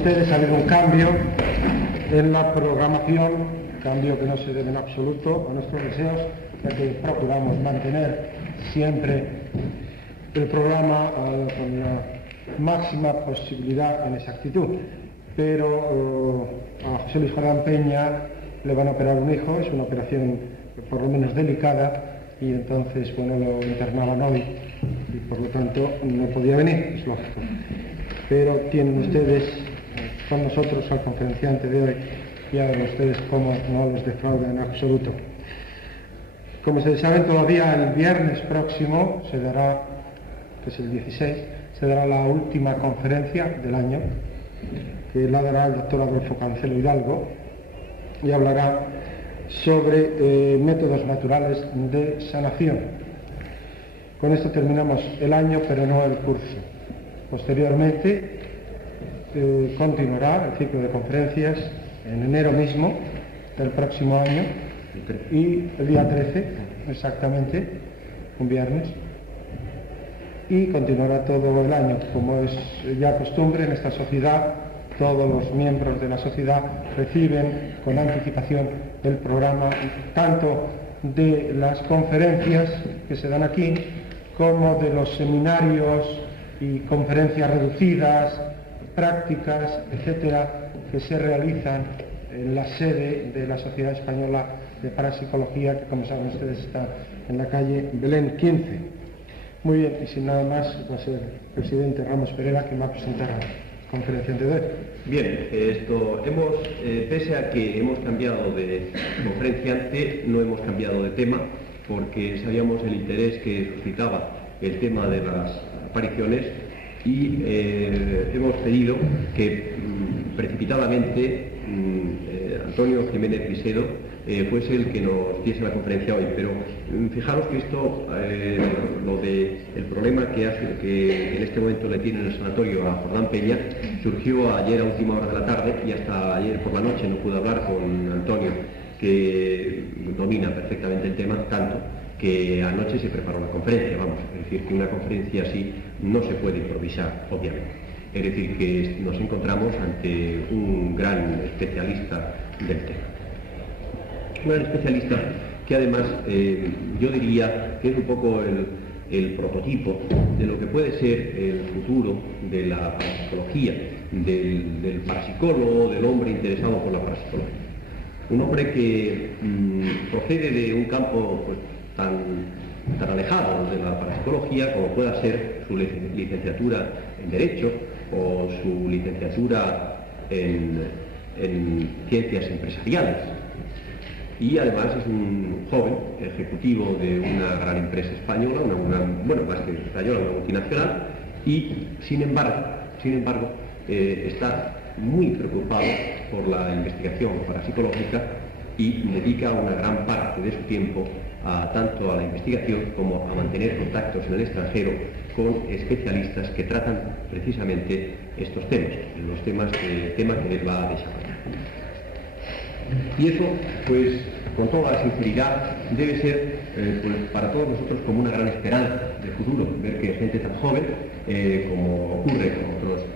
ustedes, ha habido un cambio en la programación, cambio que no se debe en absoluto a nuestros deseos, ya que procuramos mantener siempre el programa con la máxima posibilidad en exactitud. Pero a José Luis Jordán Peña le van a operar un hijo, es una operación por lo menos delicada, y entonces, bueno, lo internaban hoy y por lo tanto no podía venir, es lógico. Pero tienen ustedes con nosotros al conferenciante de hoy, y a ver ustedes cómo no les defraudan en absoluto. Como ustedes saben, todavía el viernes próximo se dará, que es el 16, se dará la última conferencia del año, que la dará el doctor Adolfo Cancelo Hidalgo, y hablará sobre métodos naturales de sanación. Con esto terminamos el año, pero no el curso. Posteriormente continuará el ciclo de conferencias en enero mismo del próximo año, y el día 13, exactamente, un viernes, y continuará todo el año. Como es ya costumbre en esta sociedad, todos los miembros de la sociedad reciben con anticipación el programa, tanto de las conferencias que se dan aquí, como de los seminarios y conferencias reducidas, prácticas, etcétera, que se realizan en la sede de la Sociedad Española de Parapsicología, que, como saben ustedes, está en la calle Belén 15. Muy bien, y sin nada más, va a ser el presidente Ramos Pereira quien va a presentar al conferenciante de hoy. Bien, pese a que hemos cambiado de conferenciante, no hemos cambiado de tema, porque sabíamos el interés que suscitaba el tema de las apariciones, y hemos pedido que precipitadamente Antonio Jiménez Visedo fuese el que nos diese la conferencia hoy. Pero fijaros que esto, lo de el problema que en este momento le tiene en el sanatorio a Jordán Peña, surgió ayer a última hora de la tarde, y hasta ayer por la noche no pude hablar con Antonio, que domina perfectamente el tema, tanto que anoche se preparó una conferencia, vamos, es decir, que una conferencia así no se puede improvisar, obviamente. Es decir, que nos encontramos ante un gran especialista del tema. Un gran especialista que además yo diría que es un poco el prototipo de lo que puede ser el futuro de la parapsicología, del parapsicólogo, del hombre interesado por la parapsicología. Un hombre que procede de un campo pues, tan alejado de la parapsicología como pueda ser su licenciatura en Derecho o su licenciatura en Ciencias Empresariales. Y además es un joven ejecutivo de una gran empresa española, más que española, una multinacional, y sin embargo está muy preocupado por la investigación parapsicológica y dedica una gran parte de su tiempo tanto a la investigación como a mantener contactos en el extranjero con especialistas que tratan precisamente estos temas, los temas que él va a desarrollar. Y eso, pues, con toda la sinceridad, debe ser pues, para todos nosotros como una gran esperanza de futuro, ver que gente tan joven, como ocurre con otros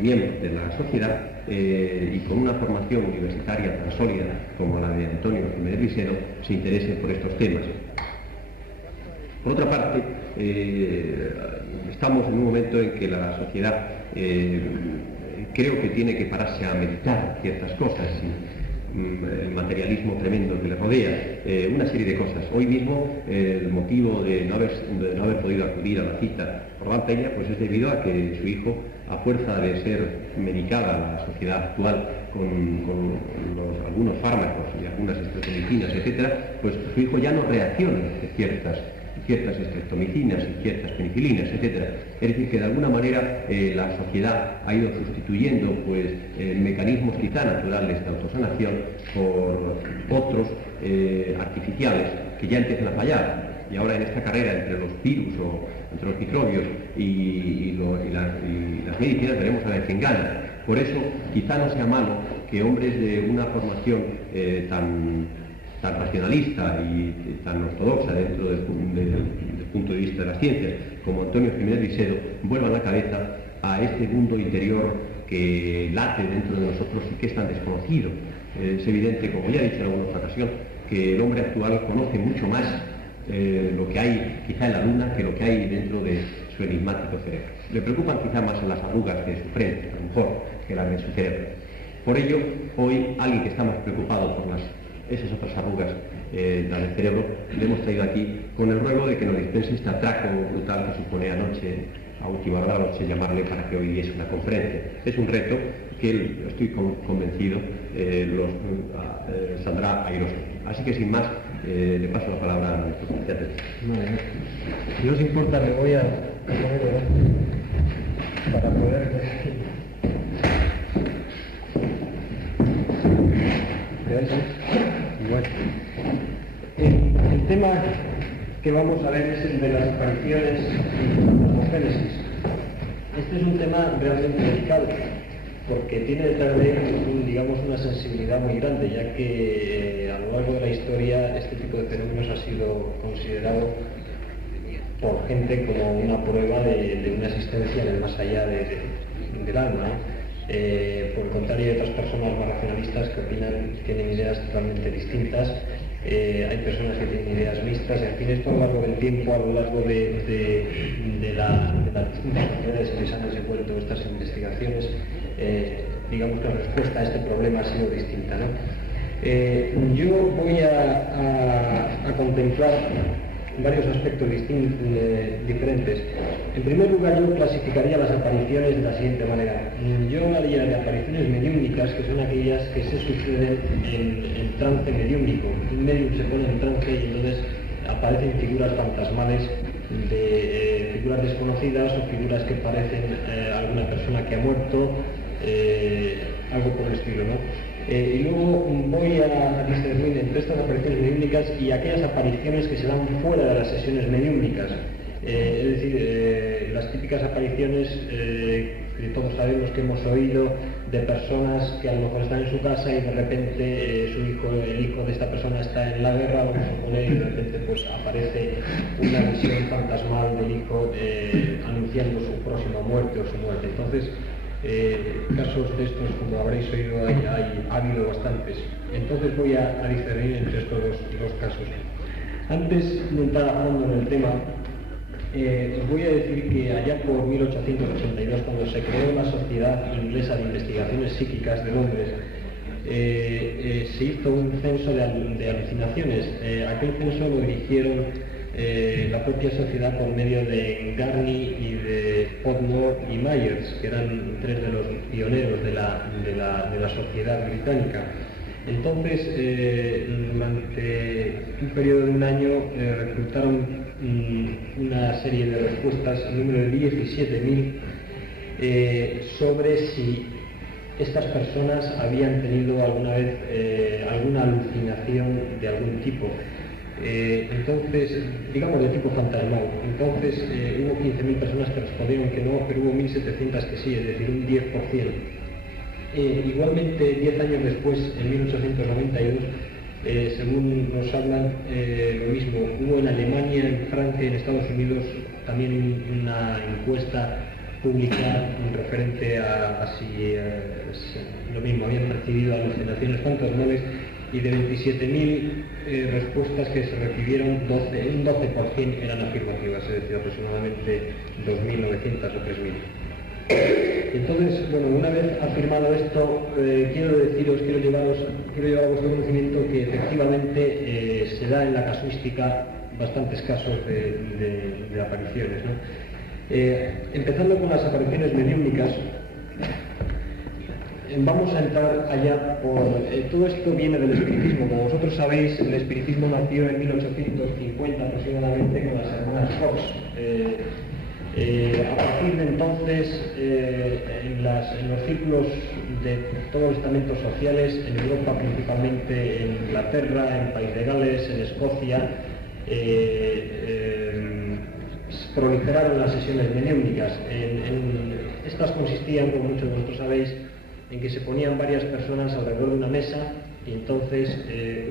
miembros de la sociedad, y con una formación universitaria tan sólida como la de Antonio Jiménez Visedo, se interese por estos temas. Por otra parte, estamos en un momento en que la sociedad creo que tiene que pararse a meditar ciertas cosas, el materialismo tremendo que le rodea, una serie de cosas. Hoy mismo el motivo de no haber podido acudir a la cita por Jordán Peña pues es debido a que su hijo, a fuerza de ser medicada la sociedad actual con algunos fármacos y algunas estreptomicinas, etcétera, pues su hijo ya no reacciona a ciertas estreptomicinas y ciertas penicilinas, etcétera. Es decir, que de alguna manera la sociedad ha ido sustituyendo pues, mecanismos quizá naturales de autosanación por otros artificiales que ya empiezan a fallar. Y ahora en esta carrera entre los virus o entre los microbios y las medicinas veremos a ver quién gana. Por eso quizá no sea malo que hombres de una formación tan racionalista y tan ortodoxa dentro del punto de vista de las ciencias como Antonio Jiménez Visedo vuelvan la cabeza a este mundo interior que late dentro de nosotros y que es tan desconocido. Es evidente, como ya he dicho en alguna otra ocasión, que el hombre actual conoce mucho más lo que hay quizá en la luna que lo que hay dentro de su enigmático cerebro. Le preocupan quizá más las arrugas de su frente, a lo mejor, que las de su cerebro. Por ello, hoy alguien que está más preocupado por esas otras arrugas, las del cerebro, le hemos traído aquí con el ruego de que nos dispense este atraco brutal que supone anoche, a última hora de la noche, llamarle para que hoy diese una conferencia. Es un reto que él, estoy convencido, saldrá airoso. Así que sin más, le paso la palabra a nuestro comité. Si os importa, me voy a poner para poder... Igual. El tema que vamos a ver es el de las apariciones y fantasmogénesis. Este es un tema realmente delicado, porque tiene detrás de él, digamos, una sensibilidad muy grande, ya que a lo largo de la historia este tipo de fenómenos ha sido considerado por gente como una prueba de una existencia en el más allá del alma, ¿no? Por el contrario, hay otras personas más racionalistas que tienen ideas totalmente distintas. Hay personas que tienen ideas mixtas. En fin, esto a lo largo del tiempo, a lo largo de las distintas sociedades en que se han desenvuelto estas investigaciones, digamos que la respuesta a este problema ha sido distinta, ¿no? Yo voy a contemplar varios aspectos diferentes. En primer lugar, yo clasificaría las apariciones de la siguiente manera. Yo hablaría de apariciones mediúmnicas, que son aquellas que se suceden en trance mediúmnico. Un medium se pone en trance y entonces aparecen figuras fantasmales, figuras desconocidas o figuras que parecen alguna persona que ha muerto, algo por el estilo, ¿no? Y luego voy a discernir entre estas apariciones mediúmnicas y aquellas apariciones que se dan fuera de las sesiones mediúmnicas. Es decir, las típicas apariciones que todos sabemos que hemos oído de personas que a lo mejor están en su casa y de repente el hijo de esta persona está en la guerra, vamos a suponer, y de repente pues aparece una visión fantasmal del hijo anunciando su próxima muerte o su muerte. Entonces, casos de estos, como habréis oído, ha habido bastantes. Entonces voy a discernir entre estos dos casos. Antes de entrar a fondo en el tema, os voy a decir que allá por 1882, cuando se creó la Sociedad Inglesa de Investigaciones Psíquicas de Londres, se hizo un censo de alucinaciones. Aquel censo lo dirigieron la propia sociedad por medio de Garney y de Podmore y Myers, que eran tres de los pioneros de la sociedad británica. Entonces, durante un periodo de un año, reclutaron una serie de respuestas, el número de 17.000, sobre si estas personas habían tenido alguna vez alguna alucinación de algún tipo. Entonces, digamos de tipo fantasmal. Entonces hubo 15.000 personas que respondieron que no, pero hubo 1.700 que sí, es decir, un 10%. Igualmente, 10 años después, en 1892, según nos hablan, lo mismo. Hubo en Alemania, en Francia, en Estados Unidos, también una encuesta pública referente a si lo mismo, habían recibido alucinaciones fantasmales, y de 27.000 respuestas que se recibieron, un 12% eran afirmativas, es decir, aproximadamente 2.900 o 3.000. Entonces, bueno, una vez afirmado esto, quiero llevar a vuestro conocimiento que efectivamente se da en la casuística bastantes casos de apariciones, ¿no? Empezando con las apariciones mediúmnicas, vamos a entrar allá por... todo esto viene del espiritismo. Como vosotros sabéis, el espiritismo nació en 1850 aproximadamente con las hermanas Fox. A partir de entonces, en los círculos de todos los estamentos sociales, en Europa principalmente, en Inglaterra, en País de Gales, en Escocia, proliferaron las sesiones mediúmnicas. Estas consistían, como muchos de vosotros sabéis, en que se ponían varias personas alrededor de una mesa y entonces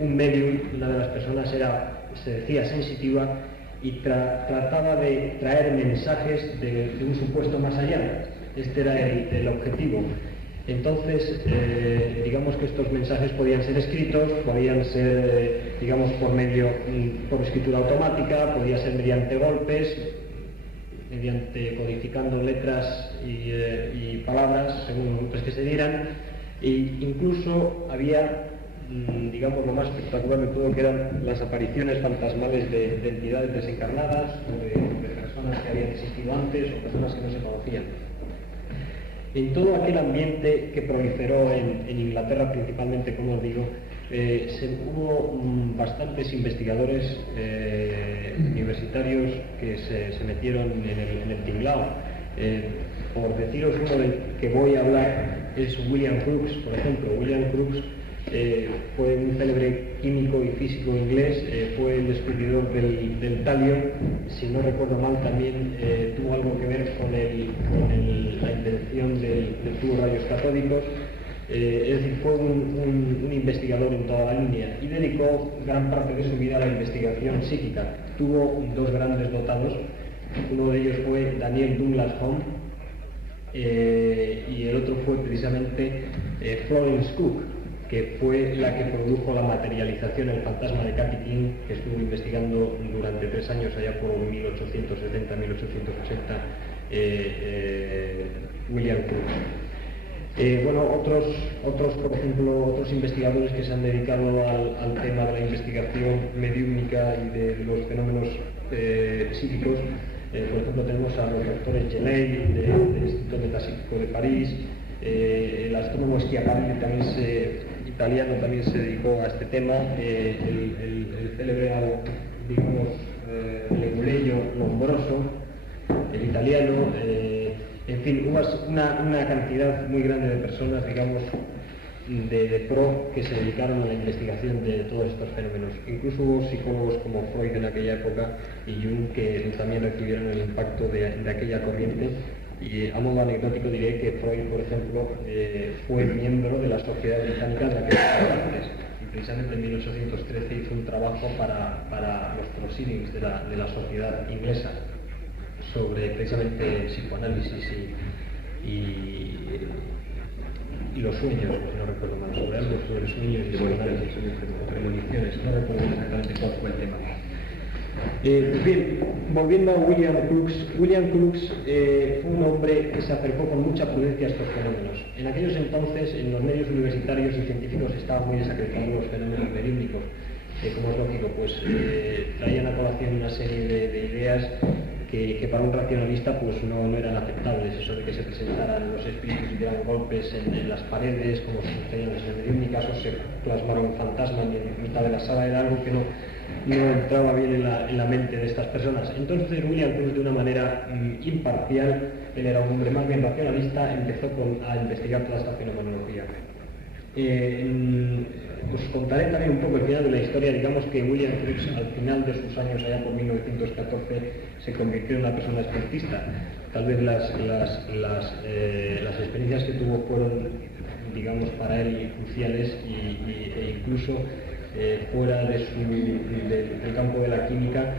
un medium, una de las personas se decía sensitiva y trataba de traer mensajes de un supuesto más allá. Este era el objetivo. Entonces, digamos que estos mensajes podían ser escritos, podían ser, digamos, por escritura automática, podía ser mediante golpes, mediante codificando letras y palabras según los golpes que se dieran, e incluso había, digamos, lo más espectacular de todo, que eran las apariciones fantasmales de entidades desencarnadas o de personas que habían existido antes o personas que no se conocían. En todo aquel ambiente que proliferó en Inglaterra, principalmente, como os digo, hubo bastantes investigadores universitarios que se metieron en el tinglao. Por deciros uno del que voy a hablar, es William Crookes, por ejemplo. William Crookes fue un célebre químico y físico inglés, fue el descubridor del talio. Si no recuerdo mal, también tuvo algo que ver con la invención del tubo rayos catódicos. Es decir, fue un investigador en toda la línea y dedicó gran parte de su vida a la investigación psíquica. Tuvo dos grandes dotados, uno de ellos fue Daniel Douglas Home y el otro fue precisamente Florence Cook, que fue la que produjo la materialización, el fantasma de Kathy King, que estuvo investigando durante 3 años, allá por 1870-1880, William Crookes. Bueno, otros, por ejemplo, otros investigadores que se han dedicado al tema de la investigación mediúmnica y de los fenómenos psíquicos, por ejemplo, tenemos a los doctores Geley del Instituto Metapsíquico de París, el astrónomo Schiaparelli italiano también se dedicó a este tema, el célebre, digamos, Leguleyo Lombroso, el italiano, en fin, hubo una cantidad muy grande de personas, digamos, de pro que se dedicaron a la investigación de todos estos fenómenos. Incluso hubo psicólogos como Freud en aquella época y Jung que también recibieron el impacto de aquella corriente. Y a modo anecdótico diré que Freud, por ejemplo, fue miembro de la Sociedad Británica de aquellos antes, y precisamente en 1813 hizo un trabajo para los proceedings de la sociedad inglesa sobre precisamente psicoanálisis y los sueños, si no recuerdo mal, sobre algo sobre sueños y psicoanálisis o premoniciones, no recuerdo exactamente cuál fue el tema. Bien, volviendo a William Crookes, fue un hombre que se acercó con mucha prudencia a estos fenómenos. En aquellos entonces, en los medios universitarios y científicos estaban muy desacreditados los fenómenos mediúmnicos. Como es lógico, pues traían a colación una serie de ideas que para un racionalista pues no eran aceptables. Eso de que se presentaran los espíritus y dieran golpes en las paredes, como sucedía en las mediúmnicas, o se plasmara un fantasma en mitad de la sala, era algo que no entraba bien en la mente de estas personas. Entonces William Crookes, de una manera imparcial, él era un hombre más bien racionalista, empezó a investigar toda esta fenomenología. Os contaré también un poco el final de la historia. Digamos que William Crookes, al final de sus años, allá por 1914, se convirtió en una persona espiritista. Tal vez las experiencias que tuvo fueron, digamos, para él cruciales e incluso fuera del campo de la química,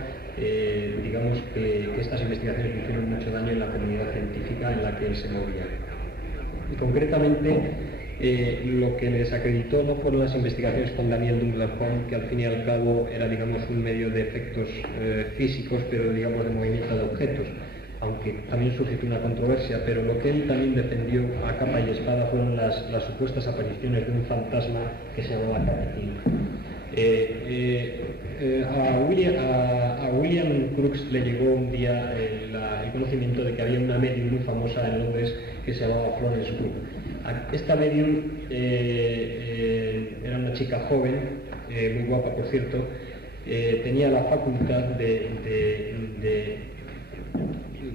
digamos que estas investigaciones hicieron mucho daño en la comunidad científica en la que él se movía. Y concretamente, lo que le desacreditó no fueron las investigaciones con Daniel Douglas Home, que al fin y al cabo era, digamos, un medio de efectos físicos, pero digamos de movimiento de objetos, aunque también suscitó una controversia. Pero lo que él también defendió a capa y espada fueron las supuestas apariciones de un fantasma que se llamaba Kathy King. A William Crookes le llegó un día el conocimiento de que había una medium muy famosa en Londres que se llamaba Florence Cook. Esta medium era una chica joven, muy guapa por cierto, tenía la facultad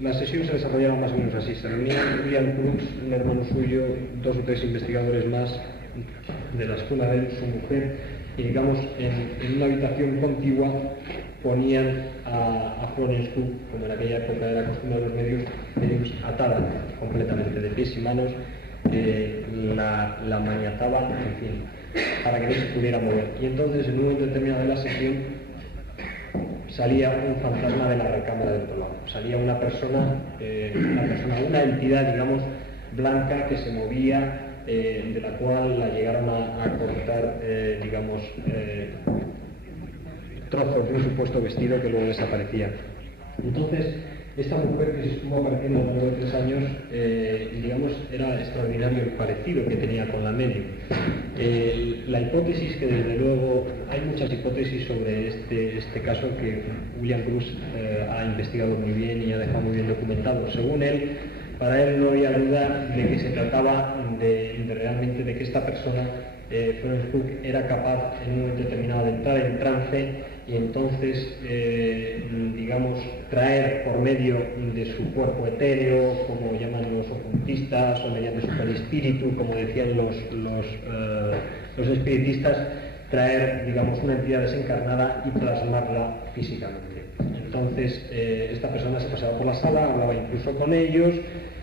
las sesiones se desarrollaban más o menos así. Se reunían William Crookes, un hermano suyo, 2 o 3 investigadores más de la escuela de él, su mujer, y digamos en una habitación contigua ponían a Florence Cook, como en aquella época era costumbre de los medios, atada completamente de pies y manos, la maniataban, en fin, para que no se pudiera mover. Y entonces, en un momento determinado de la sesión, salía un fantasma de la recámara del otro lado. Salía una persona, una entidad, digamos, blanca, que se movía de la cual la llegaron a cortar, digamos, trozos de un supuesto vestido que luego desaparecía. Entonces, esta mujer que se estuvo apareciendo a lo largo de 3 años, digamos, era extraordinario el parecido que tenía con la medium. La hipótesis, que desde luego hay muchas hipótesis sobre este caso que William Bruce ha investigado muy bien y ha dejado muy bien documentado. Según él, para él no había duda de que se trataba realmente de que esta persona, Florence Cook, era capaz en un momento determinado de entrar en trance y entonces, digamos, traer por medio de su cuerpo etéreo, como llaman los ocultistas, o mediante su perispíritu, como decían los espiritistas, traer, digamos, una entidad desencarnada y plasmarla físicamente. Entonces, esta persona se pasaba por la sala, hablaba incluso con ellos,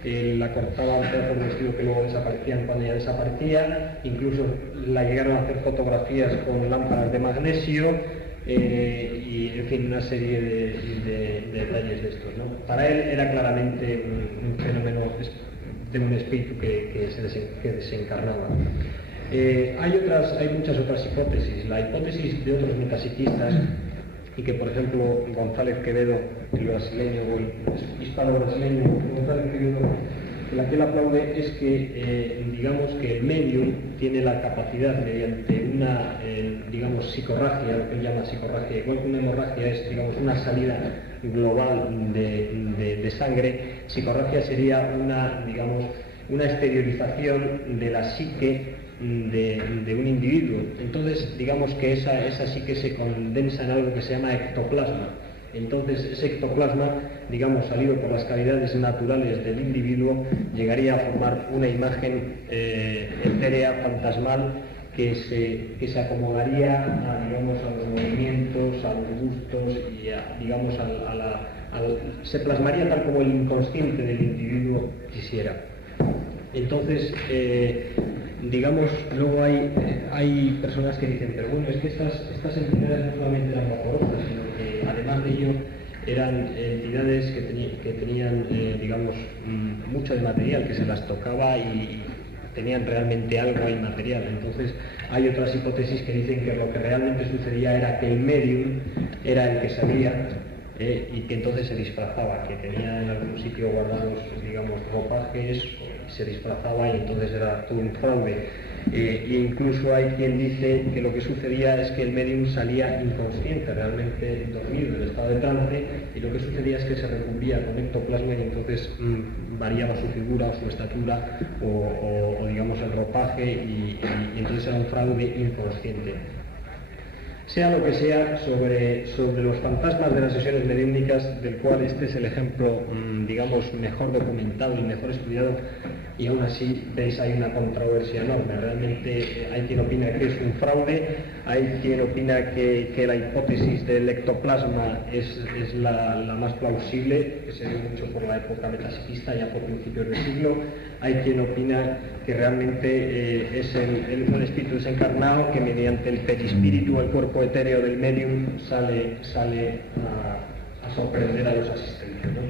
la cortaba un pedazo de vestido que luego desaparecían cuando ella desaparecía, incluso la llegaron a hacer fotografías con lámparas de magnesio, y en fin, una serie de detalles de estos, ¿no? Para él era claramente un fenómeno de un espíritu que desencarnaba. Hay muchas otras hipótesis. La hipótesis de otros metapsiquistas, y que por ejemplo González Quevedo, el brasileño, o el hispano-brasileño González Quevedo, la que él aplaude, es que digamos que el medium tiene la capacidad, mediante una digamos psicorragia, lo que él llama psicorragia, igual que una hemorragia es, digamos, una salida global de sangre. Psicorragia sería una exteriorización de la psique de un individuo. Entonces, digamos que esa psique se condensa en algo que se llama ectoplasma. Entonces, ese ectoplasma, digamos, salido por las cavidades naturales del individuo, llegaría a formar una imagen etérea, fantasmal, que se acomodaría digamos, a los movimientos, a los gustos y digamos, se plasmaría tal como el inconsciente del individuo quisiera. Entonces, digamos, luego hay personas que dicen, pero bueno, es que estas entidades no solamente eran vaporosas, sino que además de ello eran entidades que tenían, digamos, mucho de material, que se las tocaba y tenían realmente algo inmaterial. Entonces, hay otras hipótesis que dicen que lo que realmente sucedía era que el medium era el que salía y que entonces se disfrazaba, que tenía en algún sitio guardados, digamos, ropajes, se disfrazaba y entonces era todo un fraude. E incluso hay quien dice que lo que sucedía es que el medium salía inconsciente, realmente dormido, en estado de trance, y lo que sucedía es que se recubría con ectoplasma y entonces variaba su figura o su estatura o digamos el ropaje y entonces era un fraude inconsciente. Sea lo que sea, sobre los fantasmas de las sesiones mediúmnicas, del cual este es el ejemplo, digamos, mejor documentado y mejor estudiado, y aún así, veis, hay una controversia enorme. Realmente hay quien opina que es un fraude, hay quien opina que la hipótesis del ectoplasma es la más plausible, que se dio mucho por la época metapsiquista, ya por principios del siglo. Hay quien opina que realmente es un espíritu desencarnado que mediante el perispíritu, el cuerpo etéreo del medium, sale a sorprender a los asistentes, ¿no?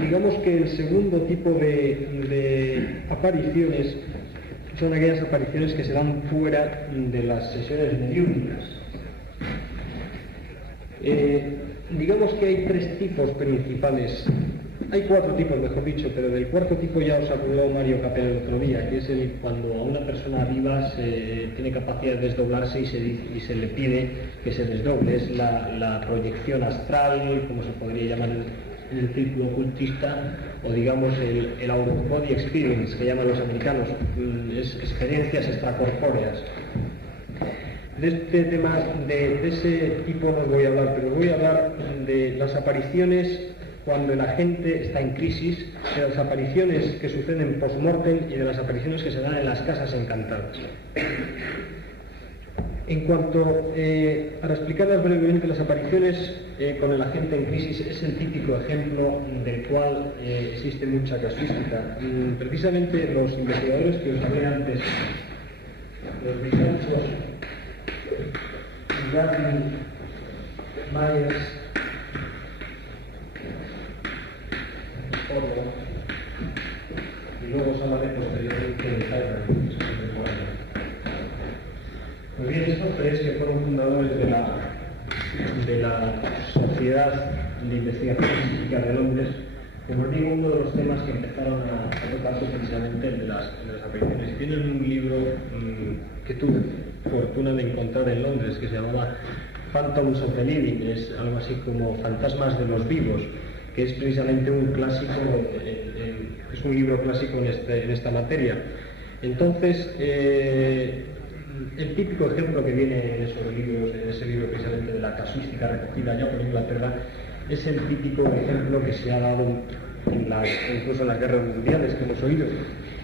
Digamos que el segundo tipo de apariciones son aquellas apariciones que se dan fuera de las sesiones mediúmnicas. Digamos que hay 3 tipos principales. Hay 4 tipos, mejor dicho, pero del cuarto tipo ya os habló Mario Capella el otro día, que es cuando a una persona viva tiene capacidad de desdoblarse y se le pide que se desdoble. Es la proyección astral, como se podría llamar en el círculo ocultista, o digamos el out of body experience, que llaman los americanos, experiencias extracorpóreas. De este tema, de ese tipo no os voy a hablar, pero os voy a hablar de las apariciones cuando el agente está en crisis, de las apariciones que suceden post-mortem y de las apariciones que se dan en las casas encantadas. En cuanto, para explicarles brevemente, las apariciones con el agente en crisis es el típico ejemplo del cual existe mucha casuística. Precisamente los investigadores que os hablé antes, los británicos Gavin Myers, y luego os hablaré posteriormente de Tyrrell, que es contemporáneo. Pues bien, estos tres que fueron fundadores de la Sociedad de Investigación Física de Londres, como os digo, uno de los temas que empezaron a tocar fue precisamente el de las apariciones. Tienen un libro que tuve fortuna de encontrar en Londres que se llamaba Phantoms of the Living, es algo así como Fantasmas de los Vivos, que es precisamente un clásico, es un libro clásico en esta materia. Entonces, el típico ejemplo que viene en esos libros, en ese libro precisamente de la casuística recogida ya por Inglaterra, es el típico ejemplo que se ha dado incluso en las guerras mundiales que hemos oído,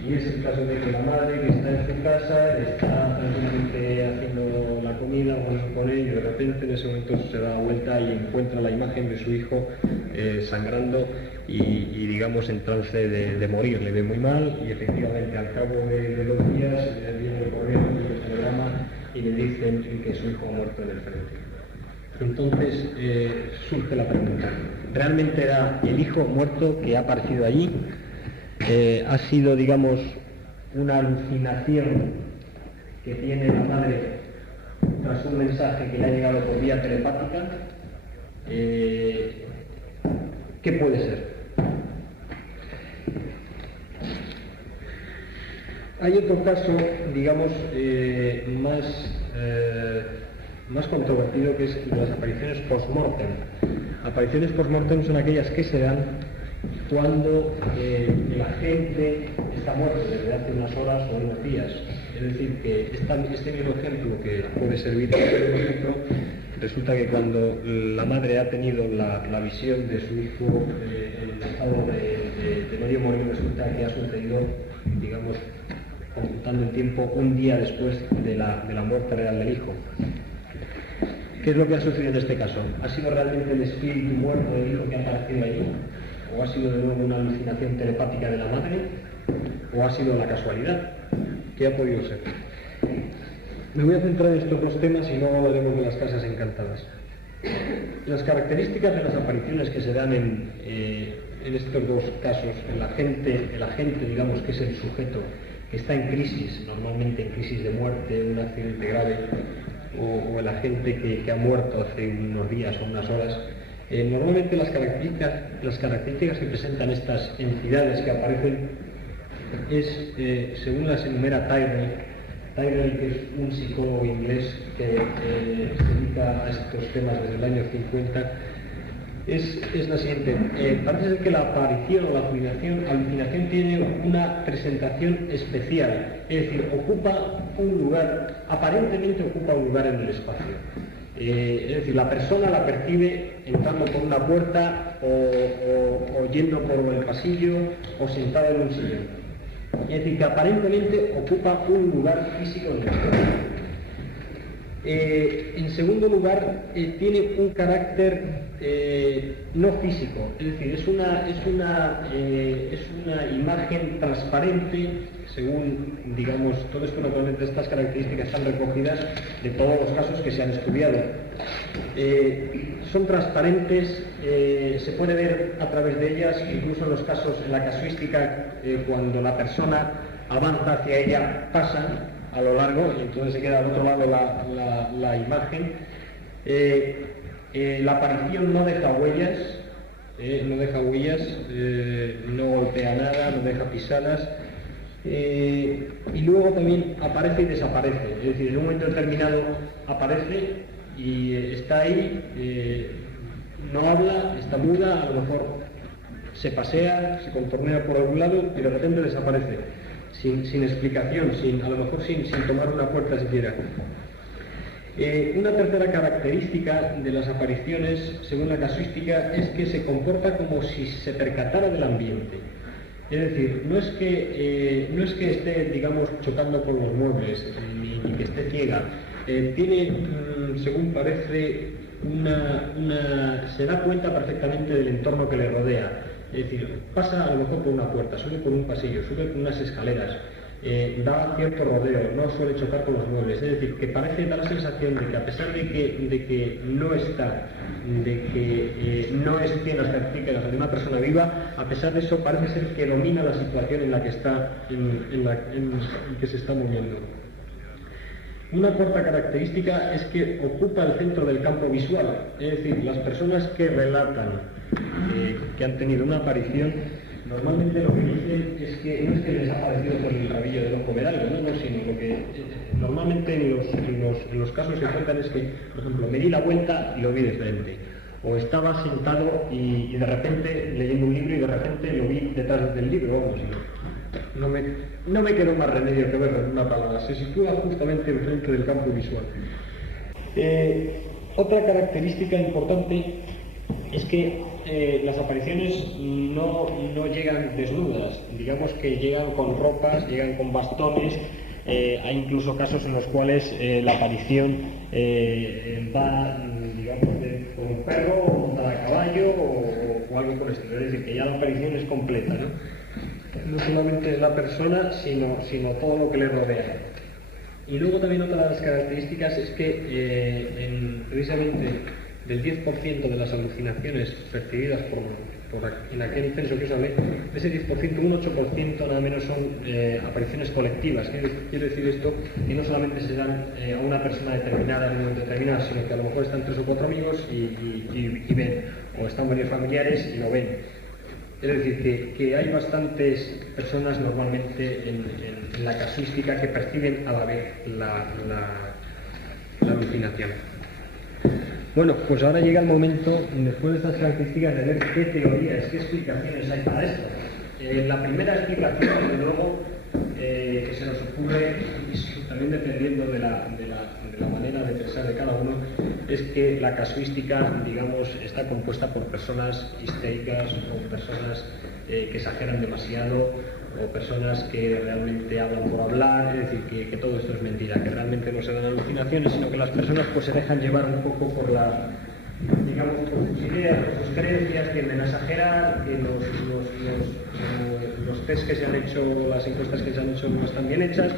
y es el caso de que la madre que está en su casa está tranquilamente haciendo la comida o con él, y de repente en ese momento se da vuelta y encuentra la imagen de su hijo sangrando y digamos en trance de morir. Le ve muy mal y efectivamente al cabo de 2 días viene el correo y el telegrama y le dicen que su hijo ha muerto en el frente. Entonces surge la pregunta, ¿realmente era el hijo muerto que ha aparecido allí? ¿Ha sido, digamos, una alucinación que tiene la madre tras un mensaje que le ha llegado por vía telepática? ¿Qué puede ser? Hay otro caso, digamos, más controvertido, que es el de las apariciones post-mortem. Apariciones post-mortem son aquellas que se dan cuando el agente está muerto desde hace unas horas o unos días. Es decir, que este mismo ejemplo que puede servir como ejemplo, resulta que cuando la madre ha tenido la visión de su hijo en estado de medio morir, resulta que ha sucedido, digamos, computando el tiempo, un día después de la muerte real del hijo. ¿Qué es lo que ha sucedido en este caso? ¿Ha sido realmente el espíritu muerto del hijo que ha aparecido allí? ¿O ha sido de nuevo una alucinación telepática de la madre? ¿O ha sido la casualidad? ¿Qué ha podido ser? Me voy a centrar en estos 2 temas y luego hablaremos de las casas encantadas. Las características de las apariciones que se dan en estos 2 casos, el agente, digamos, que es el sujeto que está en crisis, normalmente en crisis de muerte, un accidente grave, o el agente que ha muerto hace unos días o unas horas, normalmente las características que presentan estas entidades que aparecen es, según las enumera Tyrrell, que es un psicólogo inglés que se dedica a estos temas desde el año 50, es la siguiente. Parece ser que la aparición o la alucinación tiene una presentación especial, es decir, aparentemente ocupa un lugar en el espacio. Es decir, la persona la percibe entrando por una puerta o yendo por el pasillo o sentada en un sillón. Es decir, que aparentemente ocupa un lugar físico en el espacio. En segundo lugar, tiene un carácter no físico, es decir, es una imagen transparente, según, digamos, todo esto naturalmente, estas características están recogidas de todos los casos que se han estudiado. Son transparentes, se puede ver a través de ellas, incluso en los casos, en la casuística, cuando la persona avanza hacia ella, pasan a lo largo y entonces se queda al otro lado la imagen. La aparición no deja huellas, no golpea nada, no deja pisadas, y luego también aparece y desaparece, es decir, en un momento determinado aparece y está ahí, no habla, está muda, a lo mejor se pasea, se contornea por algún lado y de repente desaparece, sin explicación, a lo mejor sin tomar una puerta siquiera. Una tercera característica de las apariciones, según la casuística, es que se comporta como si se percatara del ambiente. Es decir, no es que esté, digamos, chocando con los muebles, ni que esté ciega. Tiene, según parece, se da cuenta perfectamente del entorno que le rodea. Es decir, pasa a lo mejor por una puerta, sube por un pasillo, sube por unas escaleras. da cierto rodeo, no suele chocar con los muebles, es decir, que parece dar la sensación de que a pesar de que no está, tiene las características de una persona viva, a pesar de eso parece ser que domina la situación en la que está, en que se está moviendo. Una cuarta característica es que ocupa el centro del campo visual, es decir, las personas que relatan que han tenido una aparición, normalmente lo que dicen es que no es que les ha aparecido por el rabillo del ojo ver algo, no, sino lo que normalmente en los casos se cuentan es que, por ejemplo, me di la vuelta y lo vi de frente, o estaba sentado y de repente leyendo un libro y de repente lo vi detrás del libro, vamos, no me quedó más remedio que verlo en una palabra, se sitúa justamente enfrente del campo visual. Otra característica importante es que las apariciones no llegan desnudas, digamos que llegan con ropas, llegan con bastones. Hay incluso casos en los cuales la aparición va, digamos, con un perro, o montada a caballo o algo por el estilo, es decir, que ya la aparición es completa, no solamente es la persona, sino todo lo que le rodea. Y luego también otra de las características es que precisamente del 10% de las alucinaciones percibidas en aquel censo que os hablé, de ese 10%, un 8% nada menos son apariciones colectivas. Quiere decir esto que no solamente se dan a una persona determinada en un momento determinado, sino que a lo mejor están 3 o 4 amigos y ven, o están varios familiares y lo ven. Es decir, que hay bastantes personas normalmente en la casuística que perciben a la vez la alucinación. Bueno, pues ahora llega el momento, después de estas características, de ver qué teorías, qué explicaciones hay para esto. La primera explicación, desde luego, que se nos ocurre, también dependiendo de la manera de pensar de cada uno, es que la casuística, digamos, está compuesta por personas histéricas o personas que exageran demasiado, o personas que realmente hablan por hablar, es decir, que todo esto es mentira, que realmente no se dan alucinaciones, sino que las personas pues se dejan llevar un poco por digamos, por sus ideas, por sus creencias, tienden a exagerar, que los test que se han hecho, las encuestas que se han hecho no están bien hechas.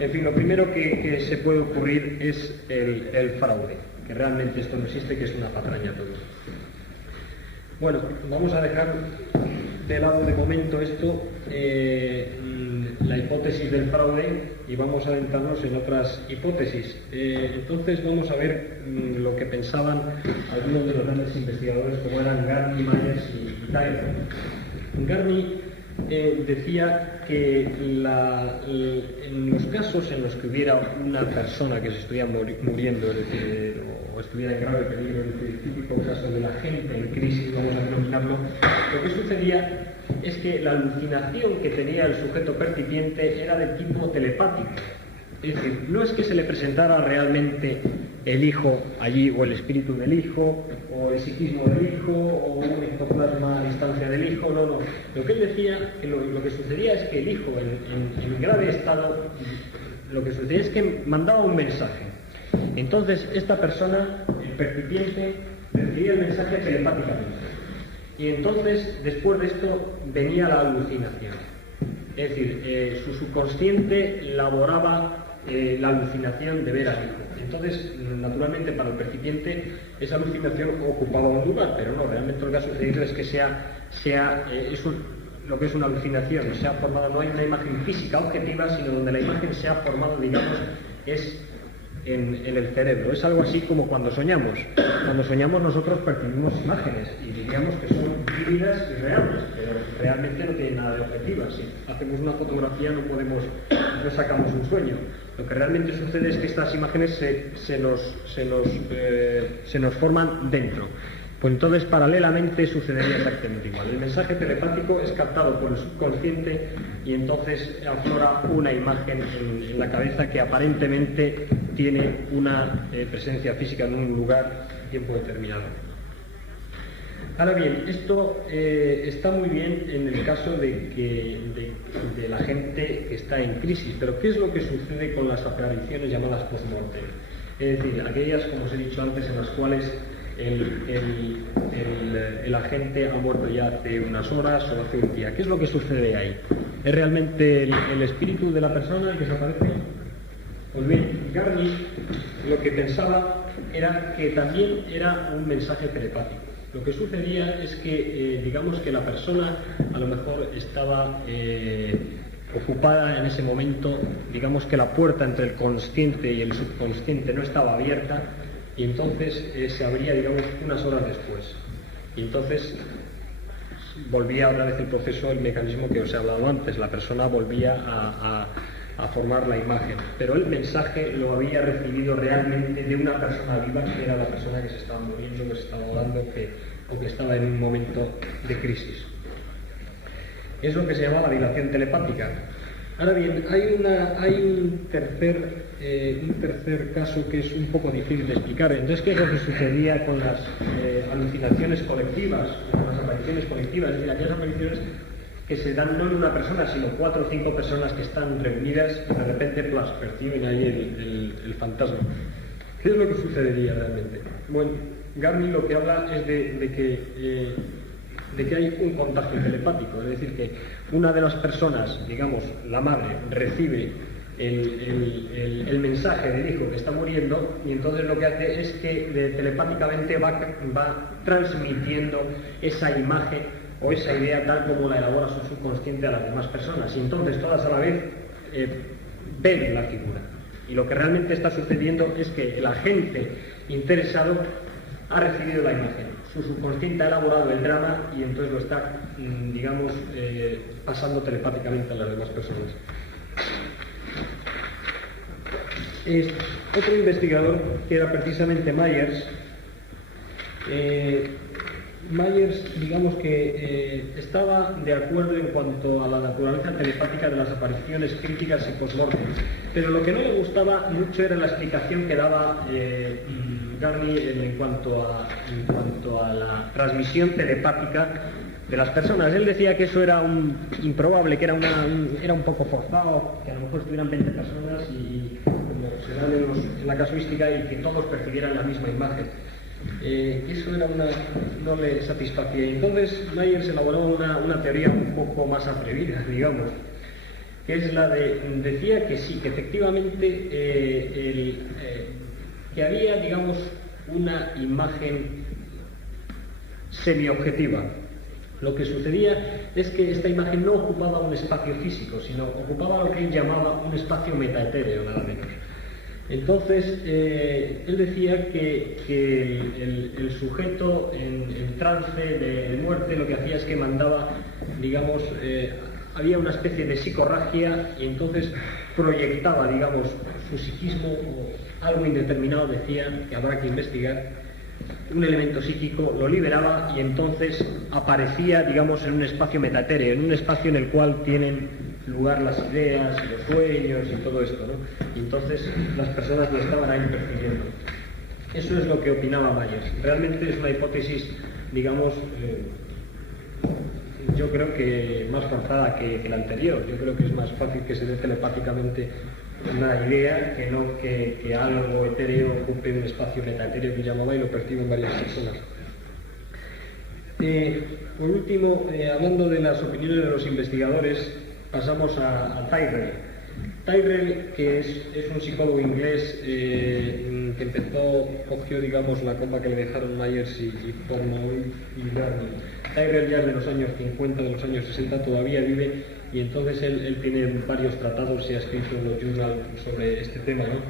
En fin, lo primero que se puede ocurrir es el fraude, que realmente esto no existe, que es una patraña todo. Bueno, vamos a dejar de lado de momento esto, la hipótesis del fraude, y vamos a adentrarnos en otras hipótesis. Entonces vamos a ver lo que pensaban algunos de los grandes investigadores, como eran Garni, Myers y Tyler. Garni decía que en los casos en los que hubiera una persona que se estuviera muriendo, es decir, o estuviera en grave peligro, es decir, el típico caso de la gente en crisis, vamos a denominarlo, lo que sucedía es que la alucinación que tenía el sujeto percipiente era de tipo telepático. Es decir, no es que se le presentara realmente el hijo allí, o el espíritu del hijo, o el psiquismo del hijo, o un ectoplasma a distancia del hijo, no. Lo que él decía, lo que sucedía es que el hijo, en grave estado, lo que sucedía es que mandaba un mensaje. Entonces, esta persona, el percipiente, recibía el mensaje telepáticamente. Y entonces, después de esto, venía la alucinación. Es decir, su subconsciente elaboraba la alucinación de ver al hijo. Entonces, naturalmente, para el percipiente, esa alucinación ocupaba un lugar, pero no, realmente lo que ha sucedido es que lo que es una alucinación, se ha formado, no hay una imagen física objetiva, sino donde la imagen se ha formado, digamos, es en el cerebro. Es algo así como cuando soñamos. Cuando soñamos nosotros percibimos imágenes y diríamos que son vívidas y reales, pero realmente no tienen nada de objetivas. Si hacemos una fotografía no sacamos un sueño. Lo que realmente sucede es que estas imágenes se nos forman dentro. Pues entonces, paralelamente, sucedería exactamente igual. El mensaje telepático es captado por el subconsciente y entonces aflora una imagen en la cabeza que aparentemente tiene una presencia física en un lugar, tiempo determinado. Ahora bien, esto está muy bien en el caso de la gente que está en crisis, pero ¿qué es lo que sucede con las apariciones llamadas post-mortem? Es decir, aquellas, como os he dicho antes, en las cuales el agente ha muerto ya hace unas horas o hace un día. ¿Qué es lo que sucede ahí? ¿Es realmente el espíritu de la persona el que desaparece? Pues bien, Garnier lo que pensaba era que también era un mensaje telepático. Lo que sucedía es que, digamos que la persona a lo mejor estaba ocupada en ese momento, digamos que la puerta entre el consciente y el subconsciente no estaba abierta, y entonces se abría, digamos, unas horas después. Y entonces volvía otra vez el proceso, el mecanismo que os he hablado antes. La persona volvía a formar la imagen, pero el mensaje lo había recibido realmente de una persona viva, que era la persona que se estaba muriendo, que se estaba ahogando, o que estaba en un momento de crisis. Es lo que se llama la dilación telepática. Ahora bien, hay un tercer caso que es un poco difícil de explicar. Entonces, ¿qué es lo que sucedía con las alucinaciones colectivas, con las apariciones colectivas? Es decir, aquellas apariciones que se dan no en una persona, sino 4 o 5 personas que están reunidas y de repente perciben ahí el fantasma. ¿Qué es lo que sucedería realmente? Bueno, Garnier lo que habla es de que hay un contagio telepático, es decir, que una de las personas, digamos, la madre, recibe el mensaje del hijo que está muriendo, y entonces lo que hace es que telepáticamente va transmitiendo esa imagen o esa idea tal como la elabora su subconsciente a las demás personas, y entonces todas a la vez ven la figura. Y lo que realmente está sucediendo es que el agente interesado ha recibido la imagen, su subconsciente ha elaborado el drama y entonces lo está, digamos, pasando telepáticamente a las demás personas. Otro investigador, que era precisamente Myers, digamos que estaba de acuerdo en cuanto a la naturaleza telepática de las apariciones críticas y post-mortem, pero lo que no le gustaba mucho era la explicación que daba Garnier en cuanto a la transmisión telepática de las personas. Él decía que eso era improbable, que era un poco forzado, que a lo mejor estuvieran 20 personas y como se da en la casuística, y que todos percibieran la misma imagen. Eso no le satisfacía. Entonces Myers elaboró una teoría un poco más atrevida, digamos, que es la decía que sí, que efectivamente que había, digamos, una imagen semiobjetiva. Lo que sucedía es que esta imagen no ocupaba un espacio físico, sino ocupaba lo que él llamaba un espacio metaetéreo, nada menos. Entonces, él decía que el sujeto en trance de muerte lo que hacía es que mandaba, digamos, había una especie de psicorragia, y entonces proyectaba, digamos, su psiquismo o algo indeterminado, decía, que habrá que investigar, un elemento psíquico, lo liberaba y entonces aparecía, digamos, en un espacio metaetéreo, en un espacio en el cual tienen lugar las ideas, los sueños y todo esto, ¿no? Y entonces las personas lo estaban ahí percibiendo. Eso es lo que opinaba Myers. Realmente es una hipótesis, digamos, yo creo que más forzada que la anterior. Yo creo que es más fácil que se dé telepáticamente una idea que no que algo etéreo ocupe un espacio metaetéreo que llamaba y lo perciben varias personas. Por último, hablando de las opiniones de los investigadores, pasamos a Tyrrell. Tyrrell, que es un psicólogo inglés que cogió, digamos, la copa que le dejaron Myers y Thornhill y Garnier. Tyrrell ya es de los años 50, de los años 60, todavía vive, y entonces él tiene varios tratados, se ha escrito en los journals sobre este tema, ¿no?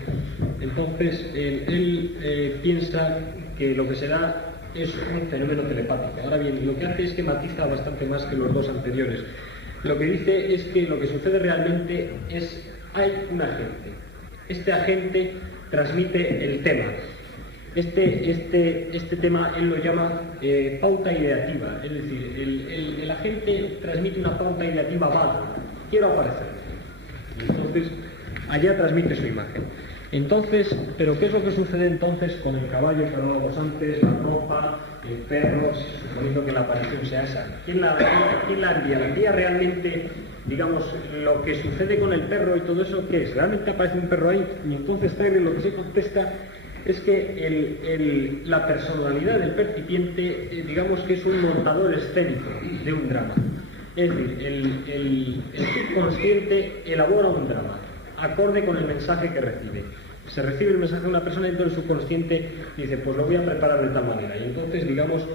Entonces, él piensa que lo que se da es un fenómeno telepático. Ahora bien, lo que hace es que matiza bastante más que los dos anteriores. Lo que dice es que lo que sucede realmente es, hay un agente. Este agente transmite el tema. Este tema él lo llama pauta ideativa, es decir, el agente transmite una pauta ideativa vaga. Quiero aparecer. Entonces, allá transmite su imagen. Entonces, ¿pero qué es lo que sucede entonces con el caballo que hablábamos antes, la ropa, el perro, suponiendo que la aparición sea esa? ¿Quién la envía? ¿La envía realmente, digamos, lo que sucede con el perro y todo eso? ¿Qué es? ¿Realmente aparece un perro ahí? Y entonces Tyrrell lo que se contesta es que la personalidad del percipiente, digamos que es un montador escénico de un drama. Es decir, el subconsciente elabora un drama, acorde con el mensaje que recibe. Se recibe el mensaje de una persona y entonces el subconsciente dice, pues lo voy a preparar de tal manera. Y entonces, digamos,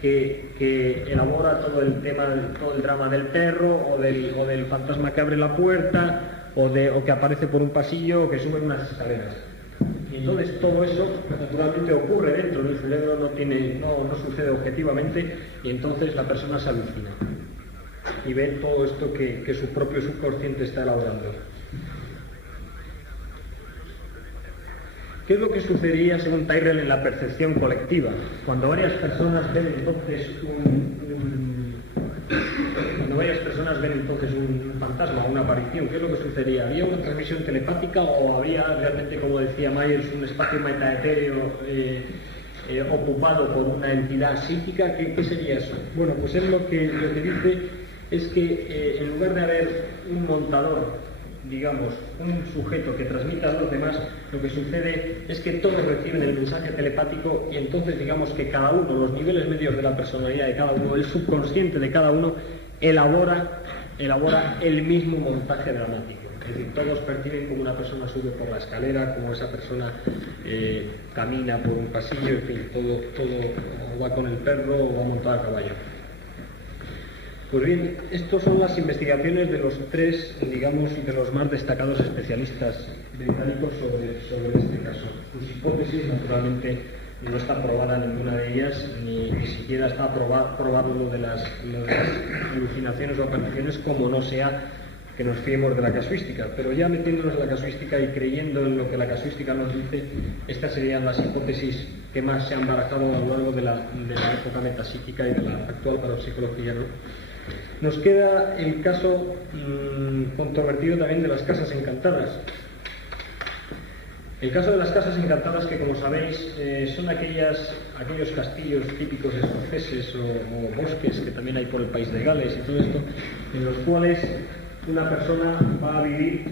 que elabora todo el tema, todo el drama del perro, o del fantasma que abre la puerta, o que aparece por un pasillo, o que sube unas escaleras. Y entonces todo eso naturalmente ocurre dentro del cerebro, no sucede objetivamente, y entonces la persona se alucina y ve todo esto que su propio subconsciente está elaborando. ¿Qué es lo que sucedería, según Tyrrell, en la percepción colectiva? Cuando varias personas ven entonces un fantasma, una aparición, ¿qué es lo que sucedería? ¿Había una transmisión telepática o había realmente, como decía Myers, un espacio metaetéreo ocupado por una entidad psíquica? ¿Qué sería eso? Bueno, pues él lo que dice es que en lugar de haber un montador, digamos, un sujeto que transmita a los demás, lo que sucede es que todos reciben el mensaje telepático y entonces digamos que cada uno, los niveles medios de la personalidad de cada uno, el subconsciente de cada uno, elabora el mismo montaje dramático. Es decir, todos perciben como una persona sube por la escalera, como esa persona camina por un pasillo, en fin, todo va con el perro o va montado a caballo. Pues bien, estas son las investigaciones de los tres, digamos, de los más destacados especialistas británicos sobre este caso. Sus hipótesis, naturalmente, no está probada ninguna de ellas, ni siquiera está probado lo de las alucinaciones o apariciones, como no sea que nos fiemos de la casuística. Pero ya metiéndonos en la casuística y creyendo en lo que la casuística nos dice, estas serían las hipótesis que más se han barajado a lo largo de la época metapsíquica y de la actual parapsicología, ¿no? Nos queda el caso controvertido también de las casas encantadas. El caso de las casas encantadas, que como sabéis son aquellos castillos típicos escoceses o bosques que también hay por el país de Gales y todo esto, en los cuales una persona va a vivir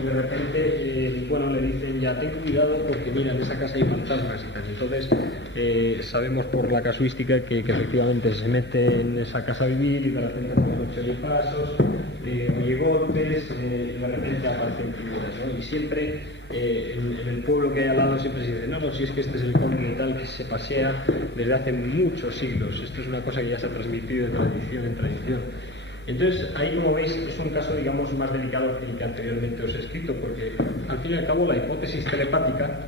y de repente, le dicen ya ten cuidado porque mira, en esa casa hay fantasmas y tal. Entonces sabemos por la casuística que efectivamente se mete en esa casa a vivir y de repente por la noche oye pasos, oye golpes, y de repente aparecen figuras, ¿no? Y siempre en el pueblo que hay al lado siempre se dice, no, si es que este es el conde tal que se pasea desde hace muchos siglos, esto es una cosa que ya se ha transmitido de tradición en tradición. Entonces, ahí como veis es un caso, digamos, más delicado que el que anteriormente os he escrito, porque al fin y al cabo la hipótesis telepática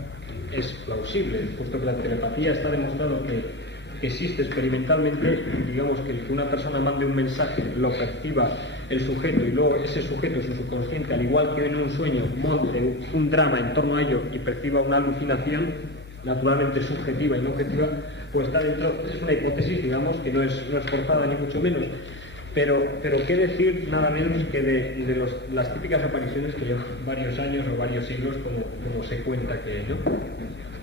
es plausible, puesto que la telepatía está demostrado que existe experimentalmente, digamos, que el que una persona mande un mensaje, lo perciba el sujeto y luego ese sujeto, su subconsciente, al igual que en un sueño, monte un drama en torno a ello y perciba una alucinación, naturalmente subjetiva y no objetiva, pues está dentro, es una hipótesis, digamos, que no es forzada ni mucho menos. Pero qué decir nada menos que de las típicas apariciones que llevan varios años o varios siglos, como se cuenta que, ¿no?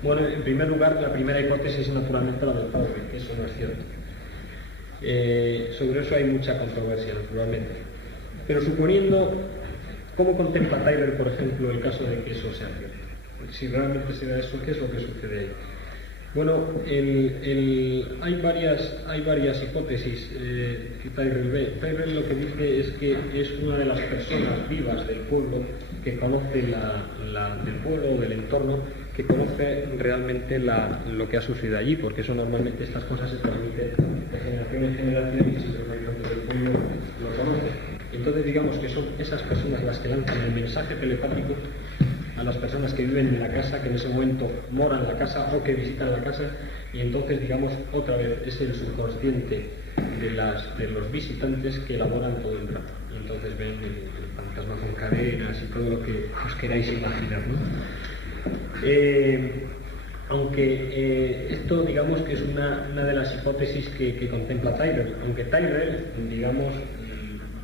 Bueno, en primer lugar, la primera hipótesis es naturalmente la del fraude, que eso no es cierto. Sobre eso hay mucha controversia, naturalmente. Pero suponiendo, ¿cómo contempla Tyrrell, por ejemplo, el caso de que eso sea cierto? Si realmente se da eso, ¿qué es lo que sucede ahí? Bueno, hay varias hipótesis que Tyrrell ve. Tyrrell lo que dice es que es una de las personas vivas del pueblo que conoce del pueblo o del entorno, que conoce realmente lo que ha sucedido allí, porque eso normalmente estas cosas se transmiten de generación en generación y siempre el miembro del pueblo lo conoce. Entonces digamos que son esas personas las que lanzan el mensaje telepático a las personas que viven en la casa, que en ese momento moran en la casa o que visitan la casa, y entonces digamos otra vez es el subconsciente de los visitantes que elaboran todo el drama, y entonces ven el fantasma con cadenas y todo lo que os queráis imaginar, ¿no? Aunque esto digamos que es una de las hipótesis que contempla Tyrrell, aunque Tyrrell digamos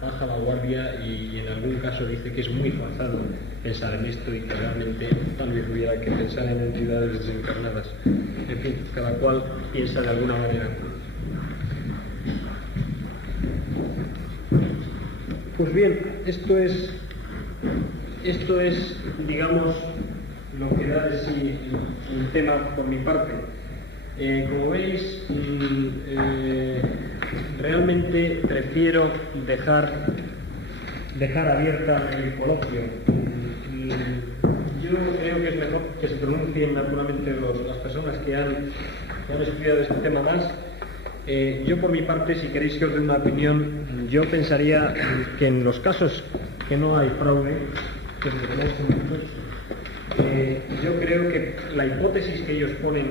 baja la guardia y en algún caso dice que es muy forzado pensar en esto y que realmente tal vez hubiera que pensar en entidades desencarnadas. En fin, cada cual piensa de alguna manera. Pues bien, esto es digamos lo que da de sí el tema por mi parte. Como veis, realmente prefiero dejar abierta el coloquio. Yo creo que es mejor que se pronuncien naturalmente las personas que han estudiado este tema más. Yo por mi parte, si queréis que os dé una opinión, yo pensaría que en los casos que no hay fraude, que es lo que yo creo que la hipótesis que ellos ponen,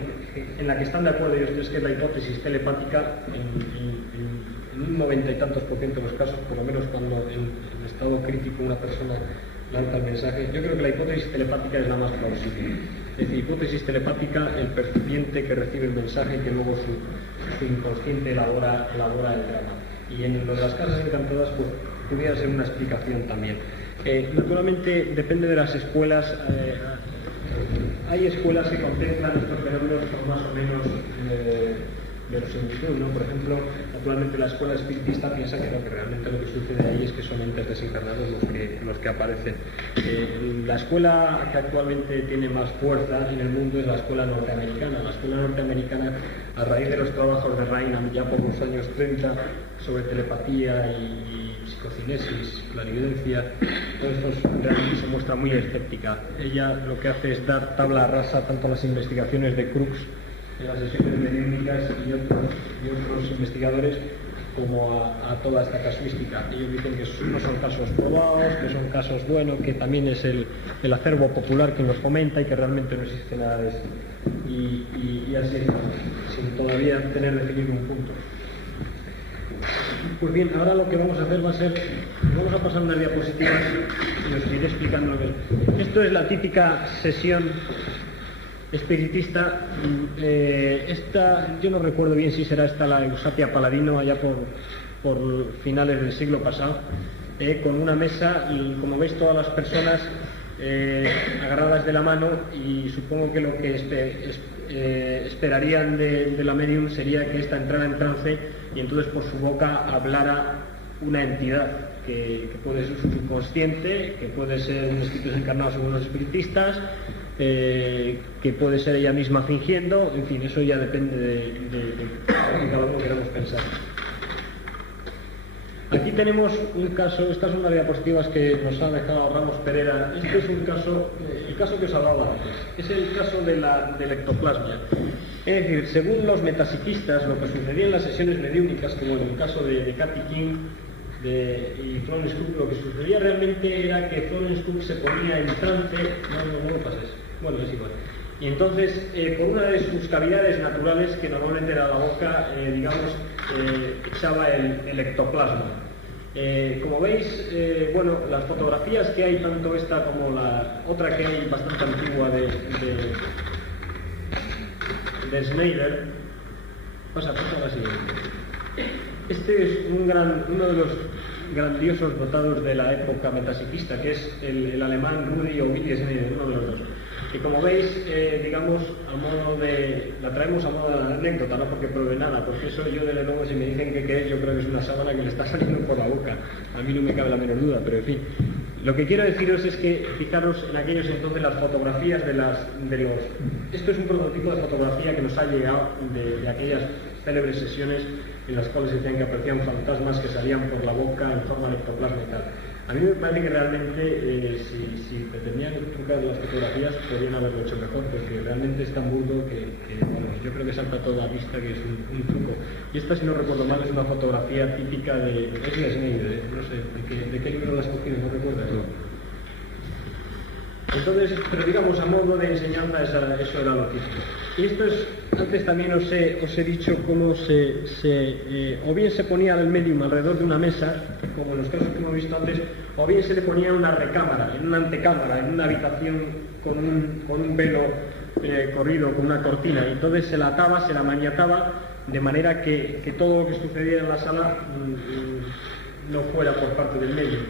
en la que están de acuerdo ellos tres, que es la hipótesis telepática, en un 90 y tantos % de los casos, por lo menos cuando en estado crítico una persona lanza el mensaje, yo creo que la hipótesis telepática es la más plausible. Es decir, hipótesis telepática, el percipiente que recibe el mensaje y que luego su inconsciente elabora el drama. Y en lo de las casas encantadas, pues pudiera ser una explicación también. Naturalmente depende de las escuelas. Hay escuelas que contemplan estos fenómenos con más o menos verosimilitud, ¿no? Por ejemplo, naturalmente la escuela espiritista piensa que no, que realmente lo que sucede ahí es que son entes desencarnados los que aparecen. La escuela que actualmente tiene más fuerza en el mundo es la escuela norteamericana. La escuela norteamericana, a raíz de los trabajos de Ryan ya por los años 30 sobre telepatía y psicocinesis, clarividencia, todo esto realmente se muestra muy escéptica. Ella lo que hace es dar tabla rasa tanto a las investigaciones de Crookes en las sesiones mediúnicas y otros investigadores como a toda esta casuística. Ellos dicen que no son casos probados, que son casos buenos, que también es el acervo popular que nos comenta y que realmente no existe nada de esto. Y así estamos, sin todavía tener definido un punto. Pues bien, ahora lo que vamos a hacer va a ser, vamos a pasar unas diapositivas y os iré explicando lo que es. Esto es la típica sesión espiritista. Esta, yo no recuerdo bien si será esta la Eusapia Paladino, allá por finales del siglo pasado, con una mesa y, como veis, todas las personas agarradas de la mano, y supongo que lo que esperarían de la medium sería que ésta entrara en trance y entonces por su boca hablara una entidad que puede ser su subconsciente, que puede ser un espíritu desencarnado según los espiritistas, que puede ser ella misma fingiendo, en fin, eso ya depende de que cada uno queramos pensar. Aquí tenemos un caso, estas son las diapositivas que nos ha dejado Ramos Pereira. Este es un caso, el caso que os hablaba antes, es el caso de la ectoplasmia. Es decir, según los metapsiquistas, lo que sucedía en las sesiones mediúnicas, como en el caso de Kathy King y Florence Cook, lo que sucedía realmente era que Florence Cook se ponía en trance, no lo pases, bueno, es igual. Y entonces, por una de sus cavidades naturales, que normalmente era la boca, echaba el ectoplasma. Como veis, bueno, las fotografías que hay, tanto esta como la otra que hay bastante antigua de Schneider, pasa a la siguiente. Este es uno de los grandiosos dotados de la época metapsiquista, que es el alemán Rudi o Willy Schneider, uno de los dos. Que como veis, digamos, la traemos a modo de anécdota, no porque pruebe nada, porque eso yo de nuevo, si me dicen que es, yo creo que es una sábana que le está saliendo por la boca. A mí no me cabe la menor duda, pero en fin. Lo que quiero deciros es que, fijaros en aquellos entonces las fotografías esto es un prototipo de fotografía que nos ha llegado de aquellas célebres sesiones en las cuales se decían que aparecían fantasmas que salían por la boca en forma de ectoplasma y tal. A mí me parece que realmente, si pretendían trucar las fotografías, podrían haberlo hecho mejor, porque realmente es tan burdo que bueno, yo creo que salta a toda vista que es un truco. Y esta, si no recuerdo mal, es una fotografía típica de Schneider, no sé, ¿de qué libro la has cogido? ¿No recuerdas? No. Entonces, pero digamos, a modo de enseñanza, eso era lo típico. Y esto es, antes también os he dicho cómo o bien se ponía al medium alrededor de una mesa, como en los casos que hemos visto antes, o bien se le ponía en una recámara, en una antecámara, en una habitación con un velo corrido, con una cortina, y entonces se la ataba, se la maniataba, de manera que todo lo que sucediera en la sala no fuera por parte del medium.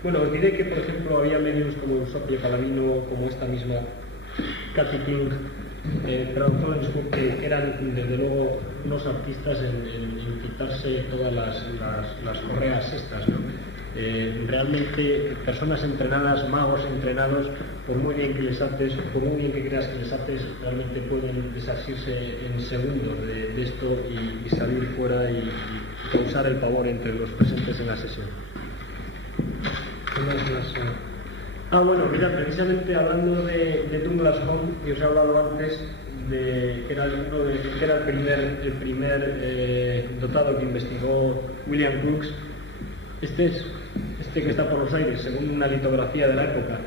Bueno, os diré que, por ejemplo, había medios como Eusapia Paladino, como esta misma Kathy King, Florence Cook, que eran, desde luego, unos artistas en quitarse todas las correas estas, ¿no? Realmente personas entrenadas, magos entrenados, por muy bien que les ates, por muy bien que creas que les ates, realmente pueden desasirse en segundos de esto y salir fuera y causar el pavor entre los presentes en la sesión. Bueno, mira, precisamente hablando de Douglas Home, que os he hablado antes, que era el primer dotado que investigó William Crookes. Este que está por los aires, según una litografía de la época.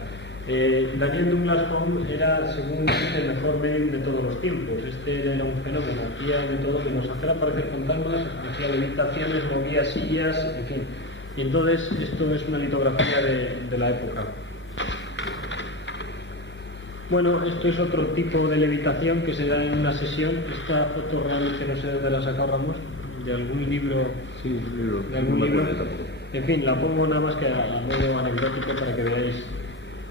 Daniel Douglas Home era, según el mejor medium de todos los tiempos. Este era un fenómeno, hacía de todo, menos hacer aparecer fantasmas, hacía levitaciones, movía sillas, en fin. Y entonces esto es una litografía de la época. Bueno, esto es otro tipo de levitación que se da en una sesión. Esta foto realmente no sé de dónde la sacó Ramos, de algún libro. Sí, de algún libro. En fin, la pongo nada más que a modo anecdótico para que veáis.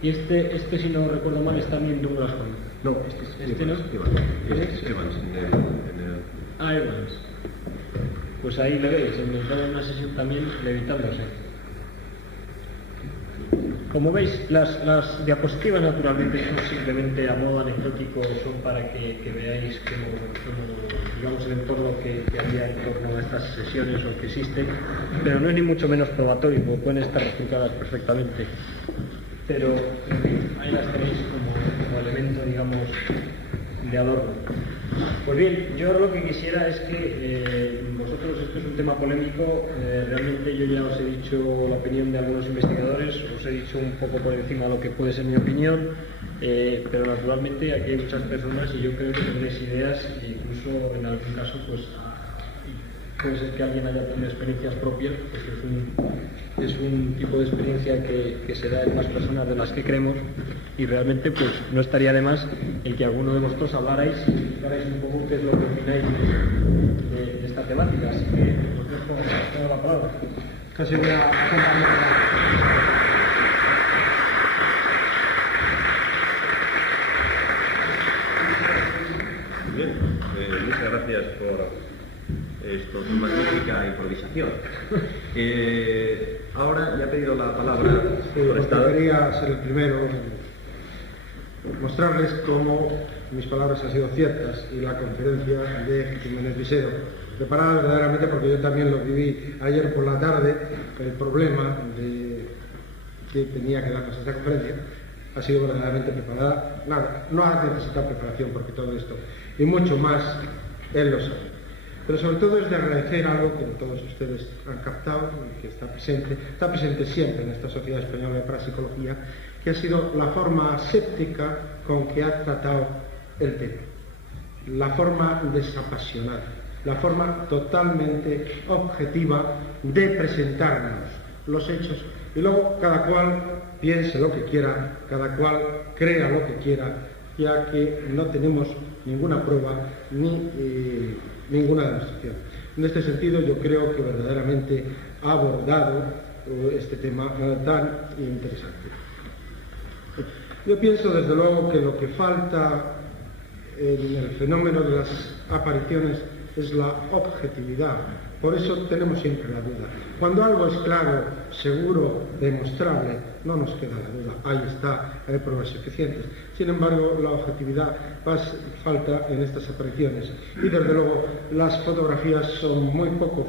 Y este si no recuerdo mal, es también Douglas Home. No, este ¿Este no? Es Evans en el... Evans. Pues ahí le veis, en una sesión también levitándose. Como veis, las diapositivas naturalmente son simplemente a modo anecdótico, son para que veáis cómo, digamos, el entorno que había en torno a estas sesiones o que existen, pero no es ni mucho menos probatorio, porque pueden estar explicadas perfectamente. Pero, en fin, ahí las tenéis como elemento, digamos, de adorno. Pues bien, yo ahora lo que quisiera es que vosotros, esto es un tema polémico, realmente yo ya os he dicho la opinión de algunos investigadores, os he dicho un poco por encima lo que puede ser mi opinión, pero naturalmente aquí hay muchas personas y yo creo que tendréis ideas e incluso en algún caso pues puede ser que alguien haya tenido experiencias propias, pues es un tipo de experiencia que se da en más personas de las que creemos y realmente pues no estaría de más el que alguno de vosotros hablarais un poco qué es lo que opináis de esta temática, así que os dejo la palabra. Casi voy a Bien, muchas gracias por tu magnífica improvisación. Ahora ya he pedido la palabra. Quería ser el primero en mostrarles cómo mis palabras han sido ciertas y la conferencia de Jiménez Visero, preparada verdaderamente porque yo también lo viví ayer por la tarde, el problema que tenía que darnos esta conferencia ha sido verdaderamente preparada. Nada, no ha necesitado preparación porque todo esto y mucho más él lo sabe. Pero sobre todo es de agradecer algo que todos ustedes han captado y que está presente siempre en esta Sociedad Española de Parapsicología, que ha sido la forma aséptica con que ha tratado el tema, la forma desapasionada, la forma totalmente objetiva de presentarnos los hechos y luego cada cual piense lo que quiera, cada cual crea lo que quiera, ya que no tenemos ninguna prueba ni ninguna demostración. En este sentido yo creo que verdaderamente ha abordado este tema tan interesante. Yo pienso desde luego que lo que falta en el fenómeno de las apariciones es la objetividad. Por eso tenemos siempre la duda. Cuando algo es claro, seguro, demostrable, no nos queda la duda. Ahí está, hay pruebas suficientes. Sin embargo, la objetividad falta en estas apariciones. Y desde luego, las fotografías son muy poco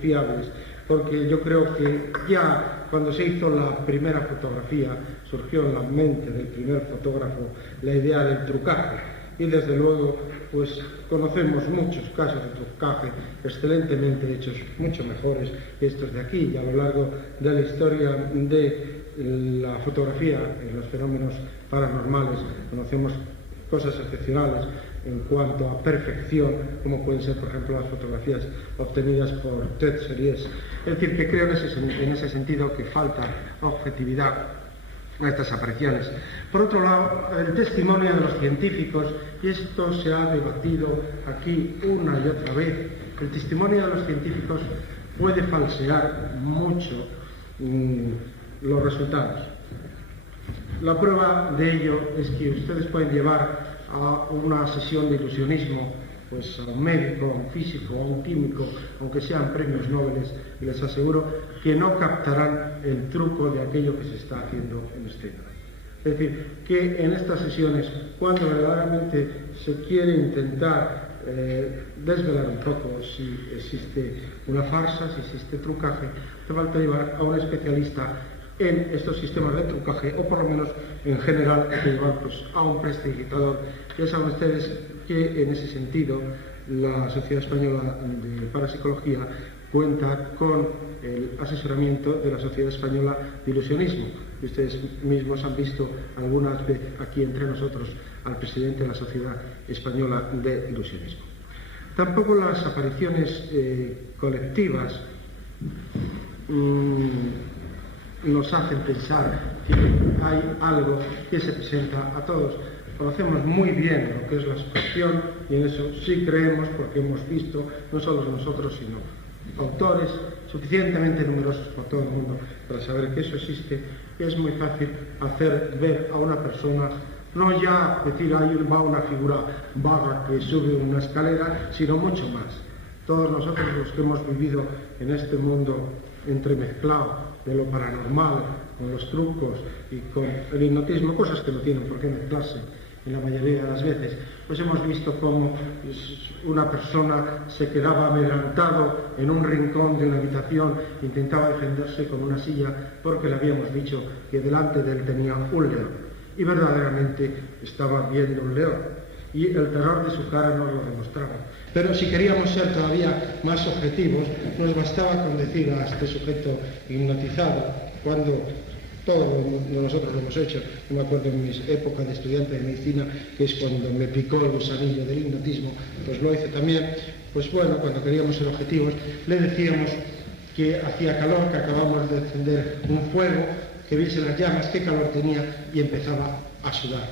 fiables, porque yo creo que ya cuando se hizo la primera fotografía, surgió en la mente del primer fotógrafo la idea del trucaje. Y desde luego, pues conocemos muchos casos de trucaje excelentemente hechos, mucho mejores que estos de aquí. Y a lo largo de la historia de la fotografía en los fenómenos paranormales conocemos cosas excepcionales en cuanto a perfección, como pueden ser, por ejemplo, las fotografías obtenidas por Ted Series. Es decir, que creo en ese sentido que falta objetividad a estas apariciones. Por otro lado, el testimonio de los científicos, y esto se ha debatido aquí una y otra vez, el testimonio de los científicos puede falsear mucho los resultados. La prueba de ello es que ustedes pueden llevar a una sesión de ilusionismo pues a un médico, a un físico, a un químico, aunque sean premios Nobel, y les aseguro que no captarán el truco de aquello que se está haciendo en escena. Es decir, que en estas sesiones, cuando verdaderamente se quiere intentar desvelar un poco si existe una farsa, si existe trucaje, hace falta llevar a un especialista en estos sistemas de trucaje, o por lo menos en general hay que llevar pues, a un prestidigitador. Ya saben ustedes que en ese sentido la Sociedad Española de Parapsicología cuenta con el asesoramiento de la Sociedad Española de Ilusionismo. Y ustedes mismos han visto algunas veces aquí entre nosotros al presidente de la Sociedad Española de Ilusionismo. Tampoco las apariciones colectivas nos hacen pensar que hay algo que se presenta a todos. Conocemos muy bien lo que es la sugestión y en eso sí creemos porque hemos visto, no solo nosotros, sino autores suficientemente numerosos por todo el mundo para saber que eso existe, y es muy fácil hacer ver a una persona, no ya decir ahí va una figura vaga que sube una escalera, sino mucho más. Todos nosotros los que hemos vivido en este mundo entremezclado de lo paranormal, con los trucos y con el hipnotismo, cosas que no tienen por qué mezclarse en la mayoría de las veces, pues hemos visto cómo una persona se quedaba adelantado en un rincón de una habitación, intentaba defenderse con una silla porque le habíamos dicho que delante de él tenía un león, y verdaderamente estaba viendo un león, y el terror de su cara nos lo demostraba. Pero si queríamos ser todavía más objetivos, nos bastaba con decir a este sujeto hipnotizado, cuando todos nosotros lo hemos hecho, yo me acuerdo en mis épocas de estudiante de medicina, que es cuando me picó el gusanillo del hipnotismo, pues lo hice también, pues bueno, cuando queríamos ser objetivos, le decíamos que hacía calor, que acabamos de encender un fuego, que viese las llamas, qué calor tenía, y empezaba a sudar.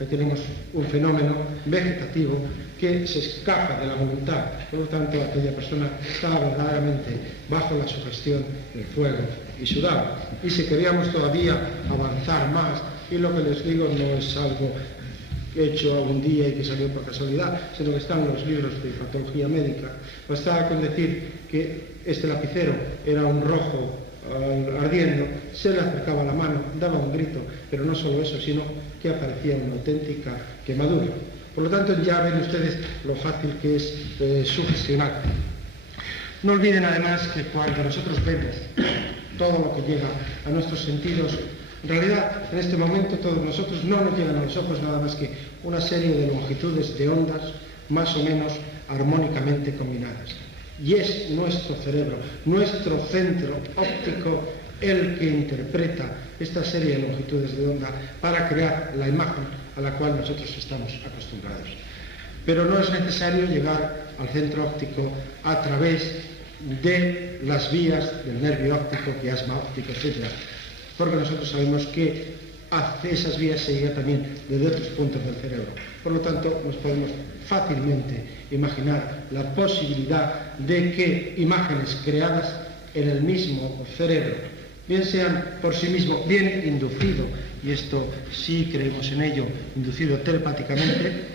Ahí tenemos un fenómeno vegetativo que se escapa de la voluntad. Por lo tanto, aquella persona estaba verdaderamente bajo la sugestión del fuego y sudaba. Y si queríamos todavía avanzar más, y lo que les digo no es algo hecho algún día y que salió por casualidad, sino que están en los libros de patología médica, bastaba con decir que este lapicero era un rojo ardiendo, se le acercaba la mano, daba un grito, pero no solo eso, sino que aparecía una auténtica quemadura. Por lo tanto, ya ven ustedes lo fácil que es sugestionar. No olviden además que cuando nosotros vemos todo lo que llega a nuestros sentidos, en realidad en este momento todos nosotros no nos llegan a los ojos nada más que una serie de longitudes de ondas más o menos armónicamente combinadas. Y es nuestro cerebro, nuestro centro óptico, el que interpreta esta serie de longitudes de onda para crear la imagen a la cual nosotros estamos acostumbrados. Pero no es necesario llegar al centro óptico a través de las vías del nervio óptico, quiasma óptico, etc. Porque nosotros sabemos que hacia esas vías se llega también desde otros puntos del cerebro. Por lo tanto, nos podemos fácilmente imaginar la posibilidad de que imágenes creadas en el mismo cerebro, bien sean por sí mismo, bien inducido, y esto sí creemos en ello, inducido telepáticamente,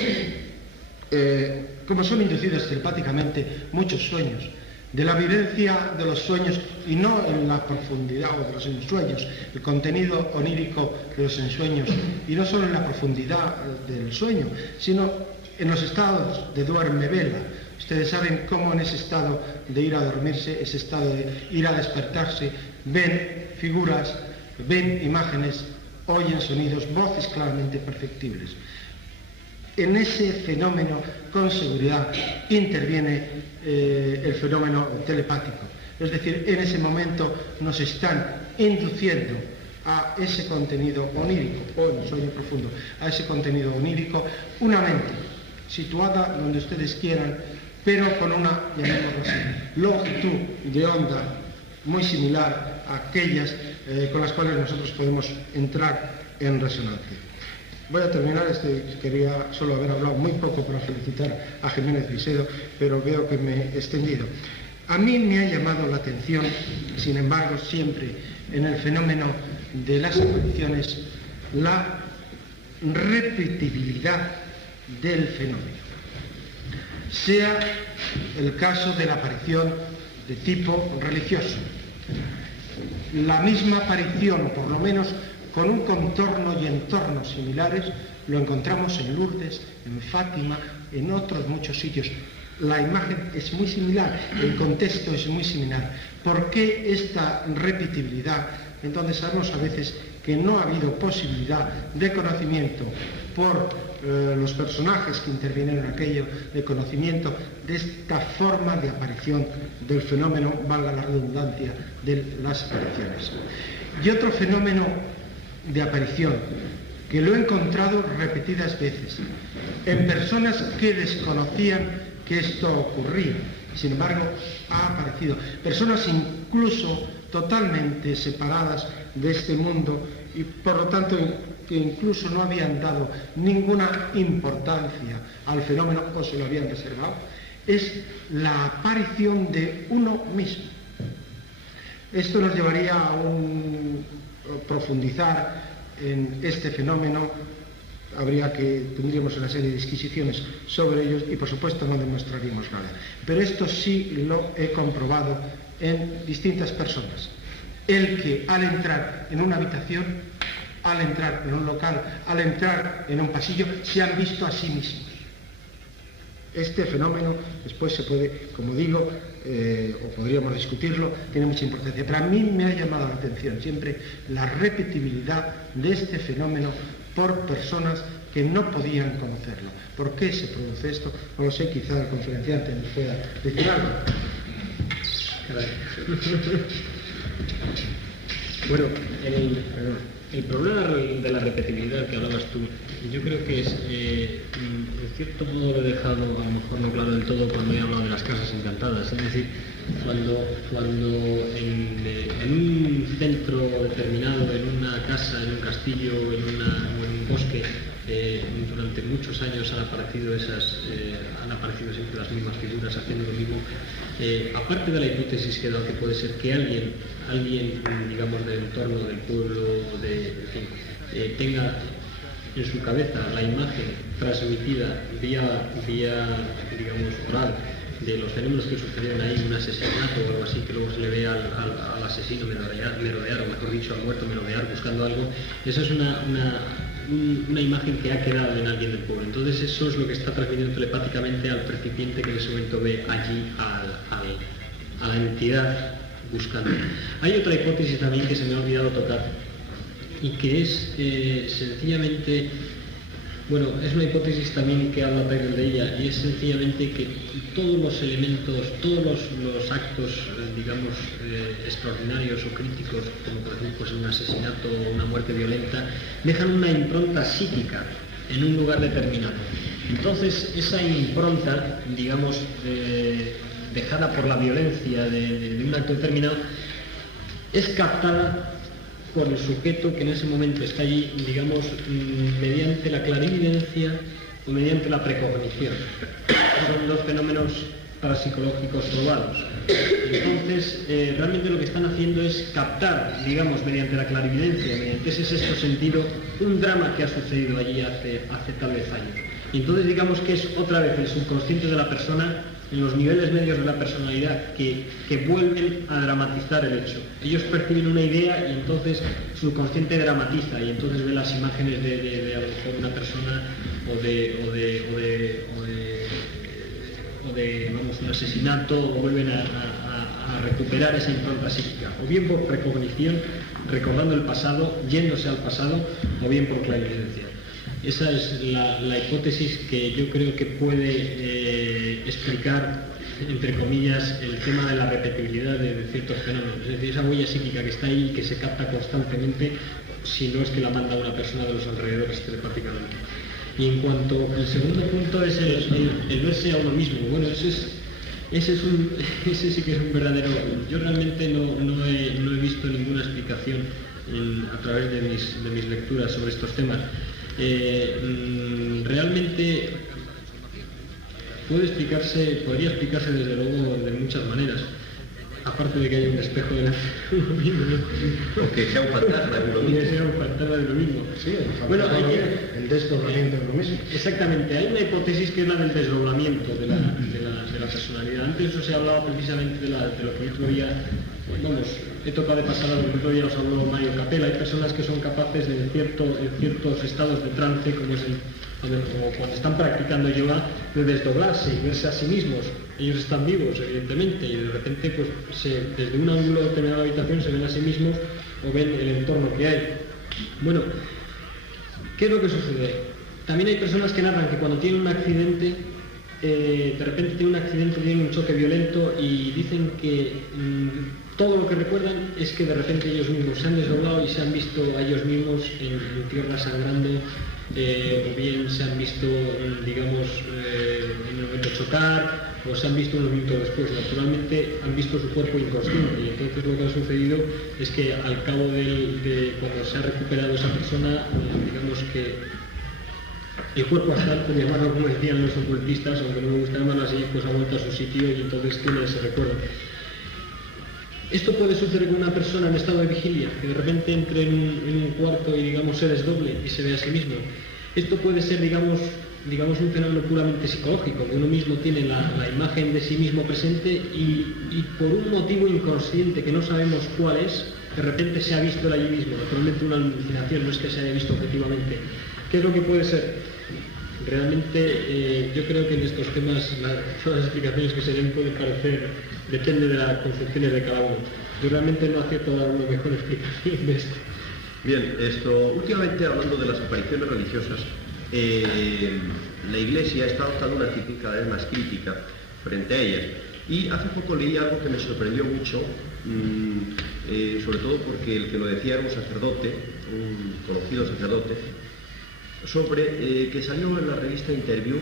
como son inducidos telepáticamente muchos sueños, de la vivencia de los sueños y no en la profundidad o de los ensueños, el contenido onírico de los ensueños, y no solo en la profundidad del sueño, sino en los estados de duerme-vela. Ustedes saben cómo en ese estado de ir a dormirse, ese estado de ir a despertarse, ven figuras, ven imágenes, oyen sonidos, voces claramente perceptibles. En ese fenómeno, con seguridad, interviene el fenómeno telepático. Es decir, en ese momento nos están induciendo a ese contenido onírico, o en el sueño profundo, a ese contenido onírico, una mente situada donde ustedes quieran, pero con una, llamémoslo así, longitud de onda muy similar a aquellas con las cuales nosotros podemos entrar en resonancia. Voy a terminar, quería solo haber hablado muy poco para felicitar a Jiménez Visedo, pero veo que me he extendido. A mí me ha llamado la atención, sin embargo, siempre en el fenómeno de las apariciones, la repetibilidad del fenómeno. sea el caso de la aparición de tipo religioso. La misma aparición, o por lo menos con un contorno y entornos similares, lo encontramos en Lourdes, en Fátima, en otros muchos sitios. La imagen es muy similar, el contexto es muy similar. ¿Por qué esta repetibilidad? Entonces sabemos a veces que no ha habido posibilidad de conocimiento por los personajes que intervienen en aquello, de conocimiento de esta forma de aparición del fenómeno, valga la redundancia, de las apariciones. Y otro fenómeno de aparición que lo he encontrado repetidas veces en personas que desconocían que esto ocurría, sin embargo ha aparecido, personas incluso totalmente separadas de este mundo y por lo tanto que incluso no habían dado ninguna importancia al fenómeno o se lo habían reservado, es la aparición de uno mismo. Esto nos llevaría a profundizar en este fenómeno, tendríamos una serie de disquisiciones sobre ellos y por supuesto no demostraríamos nada. Pero esto sí lo he comprobado en distintas personas. El que al entrar en una habitación, al entrar en un local, al entrar en un pasillo, se han visto a sí mismos. Este fenómeno después se puede, como digo, o podríamos discutirlo, tiene mucha importancia. Pero a mí me ha llamado la atención siempre la repetibilidad de este fenómeno por personas que no podían conocerlo. ¿Por qué se produce esto? No lo sé, quizá el conferenciante nos pueda decir algo. Bueno, el problema de la repetibilidad que hablabas tú, yo creo que es, en cierto modo lo he dejado a lo mejor no claro del todo cuando he hablado de las casas encantadas. Es decir, cuando en un centro determinado, en una casa, en un castillo, o en un bosque, durante muchos años han aparecido siempre las mismas figuras haciendo lo mismo. Aparte de la hipótesis que he dado, que puede ser que alguien digamos del entorno del pueblo, tenga en su cabeza la imagen transmitida vía digamos oral de los fenómenos que sucedieron ahí, un asesinato o algo así, que luego se le ve al asesino merodear, o mejor dicho al muerto merodear buscando algo. Eso es una imagen que ha quedado en alguien del pueblo. Entonces eso es lo que está transmitiendo telepáticamente al percipiente que en ese momento ve allí a la entidad buscando. Hay otra hipótesis también que se me ha olvidado tocar y que es sencillamente, bueno, es una hipótesis también que habla Taylor de ella, y es sencillamente que todos los elementos, todos los actos, digamos, extraordinarios o críticos, como por ejemplo pues, un asesinato o una muerte violenta, dejan una impronta psíquica en un lugar determinado. Entonces, esa impronta, digamos, dejada por la violencia de un acto determinado, es captada por el sujeto que en ese momento está allí, digamos, mediante la clarividencia o mediante la precognición. Son dos fenómenos parapsicológicos probados. Entonces, realmente lo que están haciendo es captar, digamos, mediante la clarividencia, mediante ese sexto sentido, un drama que ha sucedido allí hace tal vez años. Y entonces digamos que es otra vez el subconsciente de la persona, en los niveles medios de la personalidad, que vuelven a dramatizar el hecho. Ellos perciben una idea y entonces su subconsciente dramatiza y entonces ve las imágenes de a lo mejor una persona o de vamos, un asesinato, o vuelven a recuperar esa impronta psíquica, o bien por precognición, recordando el pasado, yéndose al pasado, o bien por clarividencia. Esa es la hipótesis que yo creo que puede explicar, entre comillas, el tema de la repetibilidad de ciertos fenómenos. Es decir, esa huella psíquica que está ahí y que se capta constantemente, si no es que la manda una persona de los alrededores telepáticamente. Y en cuanto al segundo punto es el verse a uno mismo. Bueno, ese sí que es un verdadero... Yo realmente no he visto ninguna explicación a través de mis lecturas sobre estos temas. Realmente podría explicarse desde luego de muchas maneras. aparte de que haya un espejo delante de uno mismo, ¿no? O que sea un fantasma de uno Que mismo. sea un fantasma de lo mismo. Sí, Bueno, hay que... el desdoblamiento de lo mismo. Exactamente, hay una hipótesis que es la del desdoblamiento de la personalidad. Antes os he hablado precisamente de lo que el otro día, vamos, he tocado de pasada, el otro día os habló Mario Capella. Hay personas que son capaces de, en ciertos estados de trance, como es o cuando están practicando yoga, de desdoblarse y verse a sí mismos. Ellos están vivos, evidentemente, y de repente, pues, desde un ángulo determinado de la habitación se ven a sí mismos o ven el entorno que hay. Bueno, ¿qué es lo que sucede? También hay personas que narran que cuando tienen un accidente, de repente tienen un accidente, tienen un choque violento y dicen que todo lo que recuerdan es que de repente ellos mismos se han desdoblado y se han visto a ellos mismos en tierra sangrando, o bien se han visto, digamos, en el momento de chocar, o se han visto unos minutos después. Naturalmente han visto su cuerpo inconsciente, y entonces lo que ha sucedido es que al cabo de cuando se ha recuperado esa persona, digamos que el cuerpo astral, por llamarlo como decían los ocultistas, aunque no me gusta llamarlo así, pues ha vuelto a su sitio y entonces tiene ese recuerdo. Esto puede suceder con una persona en estado de vigilia, que de repente entre en un cuarto y, digamos, se desdoble y se ve a sí mismo. Esto puede ser, digamos un fenómeno puramente psicológico, que uno mismo tiene la imagen de sí mismo presente y por un motivo inconsciente que no sabemos cuál es, de repente se ha visto él allí mismo. Naturalmente una alucinación, no es que se haya visto objetivamente. ¿Qué es lo que puede ser? Realmente yo creo que en estos temas todas las explicaciones que se den pueden parecer, depende de las concepciones de cada uno. Yo realmente no acierto a dar una mejor explicación de esto. Bien, últimamente hablando de las apariciones religiosas, la Iglesia está adoptando una actitud cada vez más crítica frente a ellas. Y hace poco leí algo que me sorprendió mucho, sobre todo porque el que lo decía era un sacerdote, un conocido sacerdote, que salió en la revista Interview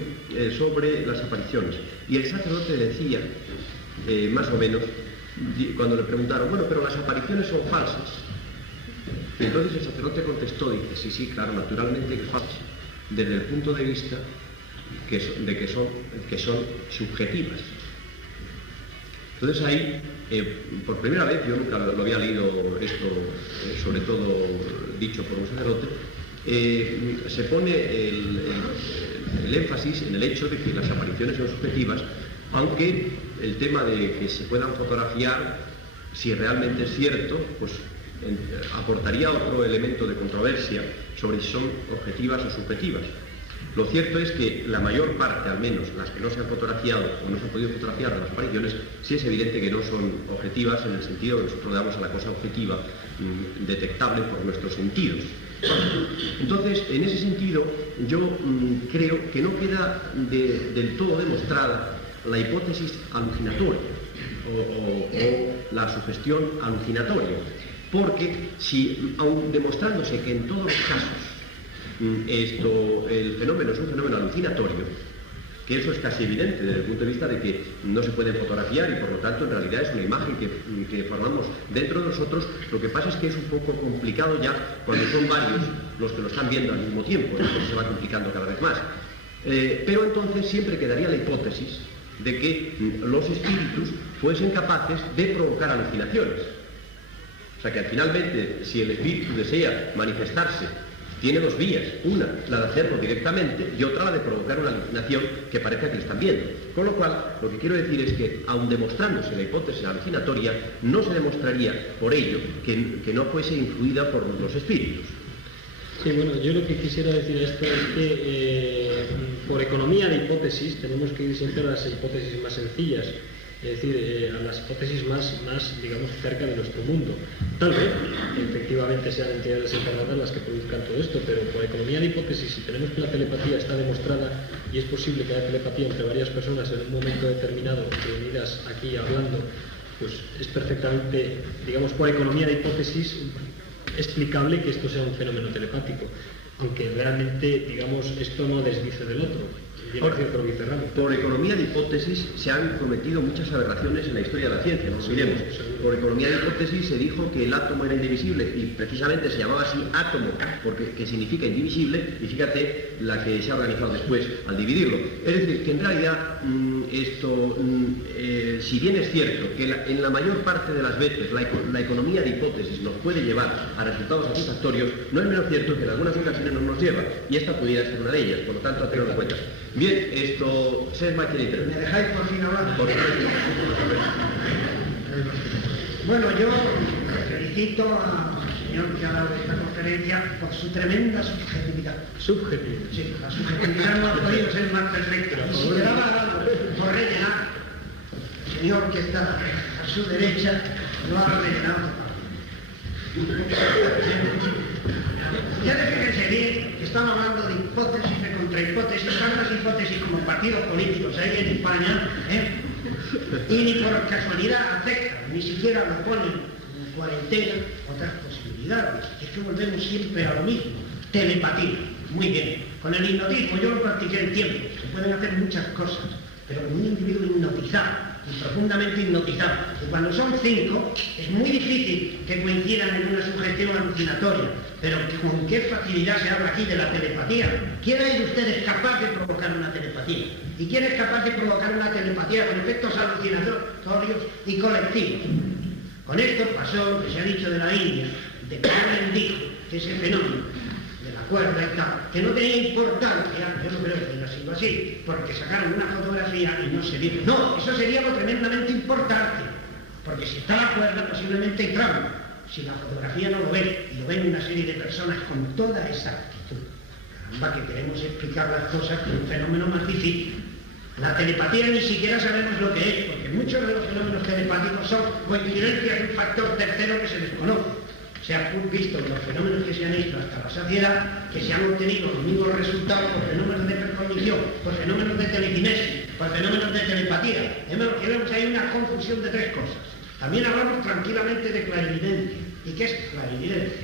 sobre las apariciones. Y el sacerdote decía, más o menos, cuando le preguntaron, bueno, pero las apariciones son falsas. Y entonces el sacerdote contestó, dice, sí, claro, naturalmente que es falso, desde el punto de vista que son subjetivas. Entonces ahí, por primera vez, yo nunca lo había leído esto, sobre todo dicho por un sacerdote, se pone el énfasis en el hecho de que las apariciones son subjetivas, aunque el tema de que se puedan fotografiar, si realmente es cierto, pues aportaría otro elemento de controversia sobre si son objetivas o subjetivas. Lo cierto es que la mayor parte, al menos las que no se han fotografiado o no se han podido fotografiar de las apariciones, sí es evidente que no son objetivas en el sentido que nosotros damos a la cosa objetiva, detectable por nuestros sentidos. Entonces, en ese sentido, yo creo que no queda del todo demostrada la hipótesis alucinatoria o la sugestión alucinatoria, porque si, aun demostrándose que en todos los casos el fenómeno es un fenómeno alucinatorio, que eso es casi evidente desde el punto de vista de que no se puede fotografiar y por lo tanto en realidad es una imagen que formamos dentro de nosotros. Lo que pasa es que es un poco complicado ya cuando son varios los que lo están viendo al mismo tiempo, entonces se va complicando cada vez más. Pero entonces siempre quedaría la hipótesis de que los espíritus fuesen capaces de provocar alucinaciones. O sea que finalmente, si el espíritu desea manifestarse, tiene dos vías, una la de hacerlo directamente y otra la de provocar una alucinación que parezca que le están viendo. Con lo cual, lo que quiero decir es que, aun demostrándose la hipótesis alucinatoria, no se demostraría por ello que no fuese influida por los espíritus. Sí, bueno, yo lo que quisiera decir a esto es que por economía de hipótesis tenemos que ir siempre a las hipótesis más sencillas. Es decir, a las hipótesis más, digamos, cerca de nuestro mundo. Tal vez, efectivamente, sean entidades encarnadas las que produzcan todo esto, pero por economía de hipótesis, si tenemos que la telepatía está demostrada y es posible que haya telepatía entre varias personas en un momento determinado, reunidas aquí hablando, pues es perfectamente, digamos, por economía de hipótesis, explicable que esto sea un fenómeno telepático. Aunque realmente, digamos, esto no desdice del otro. Por economía de hipótesis se han cometido muchas aberraciones en la historia de la ciencia, no lo olvidemos. Por economía de hipótesis se dijo que el átomo era indivisible y precisamente se llamaba así átomo, que significa indivisible, y fíjate la que se ha organizado después al dividirlo. Es decir, que en realidad si bien es cierto que en la mayor parte de las veces la economía de hipótesis nos puede llevar a resultados satisfactorios, no es menos cierto que en algunas ocasiones no nos lleva, y esta pudiera ser una de ellas, por lo tanto, a tenerlo en cuenta. Bien, Sesma quiere intervenir. ¿Me dejáis por fin hablar? Por supuesto. Bueno, yo felicito al señor que ha dado esta conferencia por su tremenda subjetividad. Subjetividad. Sí, la subjetividad no ha podido ser más perfecta. Y si quedaba algo por rellenar, el señor que está a su derecha lo ha rellenado. Ya fíjense bien que están hablando de hipótesis, de contrahipótesis, tantas hipótesis como partidos políticos hay en España, y ni por casualidad aceptan, ni siquiera lo ponen en cuarentena otras posibilidades. Es que volvemos siempre a lo mismo. Telepatía, muy bien. Con el hipnotismo yo lo practiqué en tiempo, se pueden hacer muchas cosas, pero con un individuo hipnotizado y profundamente hipnotizado. Y cuando son 5, es muy difícil que coincidan en una sugestión alucinatoria. Pero con qué facilidad se habla aquí de la telepatía. ¿Quién de ustedes capaz de provocar una telepatía? ¿Y quién es capaz de provocar una telepatía con efectos alucinatorios y colectivos? Con esto pasó lo que se ha dicho de la India, de que alguien dijo que ese fenómeno de la cuerda y tal, que no tenía importancia, yo no creo que haya sido así, porque sacaron una fotografía y no se vio. No, eso sería algo tremendamente importante, porque si está la cuerda posiblemente hay trauma. Si la fotografía no lo ve, y lo ven una serie de personas con toda esa actitud. Caramba, que queremos explicar las cosas con un fenómeno más difícil. La telepatía ni siquiera sabemos lo que es, porque muchos de los fenómenos telepáticos son coincidencias de un factor tercero que se desconoce. Se ha visto en los fenómenos que se han hecho hasta la saciedad, que se han obtenido los mismos resultados por fenómenos de precognición, por fenómenos de telequinesis, por fenómenos de telepatía. Hay una confusión de 3 cosas. También hablamos tranquilamente de clarividencia. ¿Y qué es clarividencia?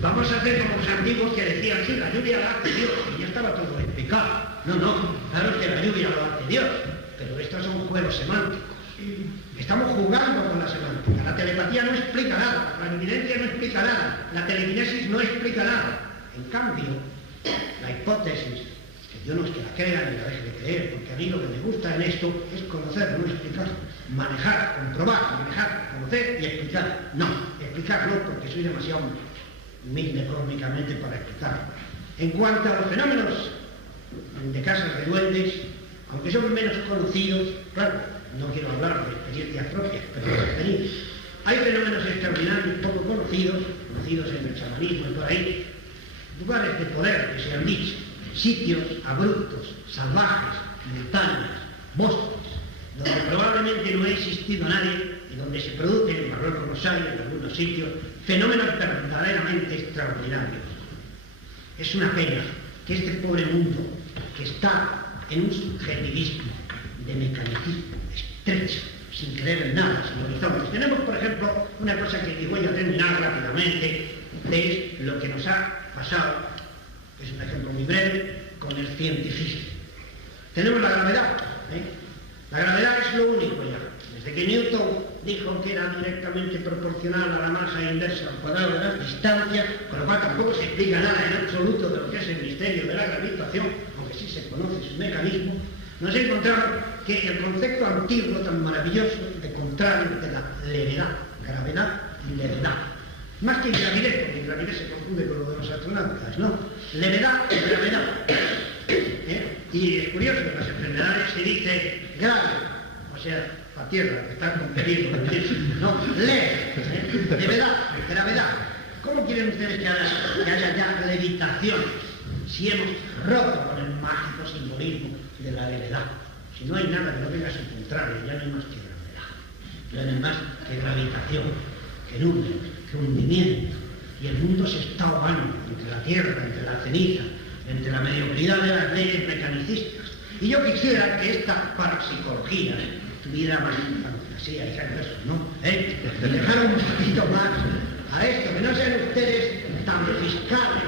Vamos a hacer como los antiguos que decían, sí, la lluvia la hace Dios, y ya estaba todo explicado. No, claro que la lluvia lo hace Dios, pero estos son juegos semánticos. Estamos jugando con la semántica. La telepatía no explica nada, la clarividencia no explica nada, la telequinesis no explica nada. En cambio, la hipótesis, que yo no es que la crea ni la deje de creer, porque a mí lo que me gusta en esto es conocer, no explicar. Manejar, comprobar, manejar, conocer y explicar. No, explicar no, porque soy demasiado humilde cósmicamente para explicar. En cuanto a los fenómenos de casas de duendes, aunque son menos conocidos, claro, no quiero hablar de experiencias propias, pero de experiencias. Hay fenómenos extraordinarios poco conocidos en el chamanismo y por ahí, lugares de poder que se han dicho, sitios abruptos, salvajes, montañas, bosques, donde probablemente no ha existido nadie y donde se producen, en Marruecos los hay, en algunos sitios, fenómenos verdaderamente extraordinarios. Es una pena que este pobre mundo, que está en un subjetivismo de mecanicismo estrecho, sin creer en nada, sin horizontes. Tenemos, por ejemplo, una cosa que voy a terminar rápidamente, es lo que nos ha pasado, que es un ejemplo muy breve, con el cientificismo. Tenemos la gravedad, La gravedad es lo único ya. Desde que Newton dijo que era directamente proporcional a la masa inversa al cuadrado de las distancias, con lo cual tampoco se explica nada en absoluto de lo que es el misterio de la gravitación, aunque sí se conoce su mecanismo, nos encontramos que el concepto antiguo tan maravilloso de contrario de la levedad, gravedad y levedad, más que ingravidez, porque ingravidez se confunde con lo de los astronautas, ¿no? Levedad y gravedad. Y es curioso que en las enfermedades se dice grave, o sea, la tierra que está contenido, no, leve, levedad, gravedad. ¿Cómo quieren ustedes que haya ya levitación si hemos roto con el mágico simbolismo de la levedad? Si no hay nada que no tenga su contrario, ya no hay más que gravedad, ya no hay más que gravitación, que nube, que hundimiento, y el mundo se está ahogando entre la tierra, entre la ceniza, entre la mediocridad de las leyes mecanicistas. Y yo quisiera que esta parapsicología tuviera más fantasía y eso, ¿no? Y dejara un poquito más a esto, que no sean ustedes tan fiscales,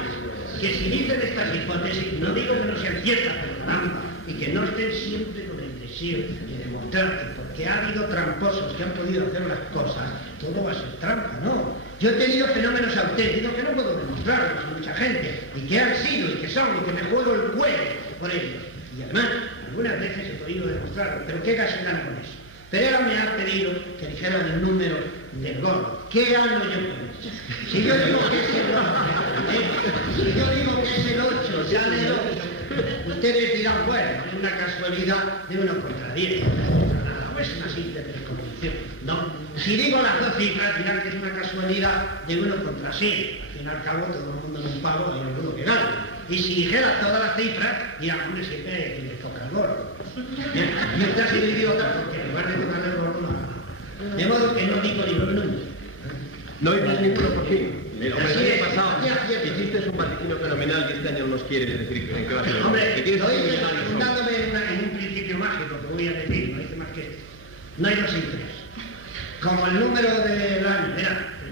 que si dicen estas hipótesis, no digo que no sean ciertas, pero caramba, y que no estén siempre con el deseo de demostrarte, porque ha habido tramposos que han podido hacer las cosas, todo va a ser trampa, ¿no? Yo he tenido fenómenos auténticos que no puedo demostrarlos a mucha gente, y que han sido, y que son, y que me juego el cuello por ellos. Y además, algunas veces he podido demostrarlo, pero ¿qué caso gano con eso? Pereira me ha pedido que dijera el número del gol. ¿Qué hago yo con eso? Si yo digo que es el 8, si yo digo que es el 8, ya le doy. Ustedes dirán, bueno, es una casualidad de 1 contra 10, no contra nada, o es una simple descomposición. No, si digo las dos cifras, dirán que es una casualidad de 1 contra 7. Al fin y al cabo, todo el mundo en un pavo hay alguno que gana. Y si dijera todas las cifras, dirán, hombre, siempre hay quien le toca el gordo. Y usted ha sido idiota porque en lugar de tocarle el gordo, no ha ganado. De modo que no digo ningún número. No dices ninguno por fin. El año pasado hiciste un vaticinio fenomenal y este año nos quiere decir en qué va a ser. Hombre, ¿Qué quieres estoy decir? fundándome en un principio mágico que voy a decir, no dice más que esto. No hay 2 y 3. Como el número del año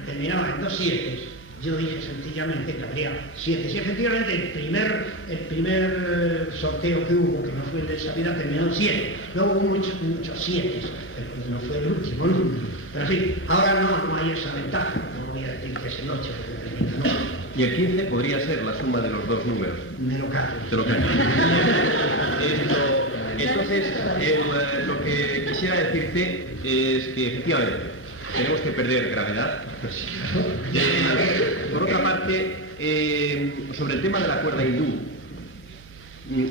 terminaba en 2 7, yo dije sencillamente que habría 7. Si efectivamente el primer sorteo que hubo, que no fue el de esa vida, terminó en 7. Luego hubo muchos 7, pero no fue el último número. Pero sí, ahora no hay esa ventaja. No voy a decir que es el 8, porque termina en 8. Y el 15 podría ser la suma de los 2 números. Me lo callo. Te lo callo. Entonces, lo que quisiera decirte es que efectivamente tenemos que perder gravedad. Por otra parte, sobre el tema de la cuerda hindú,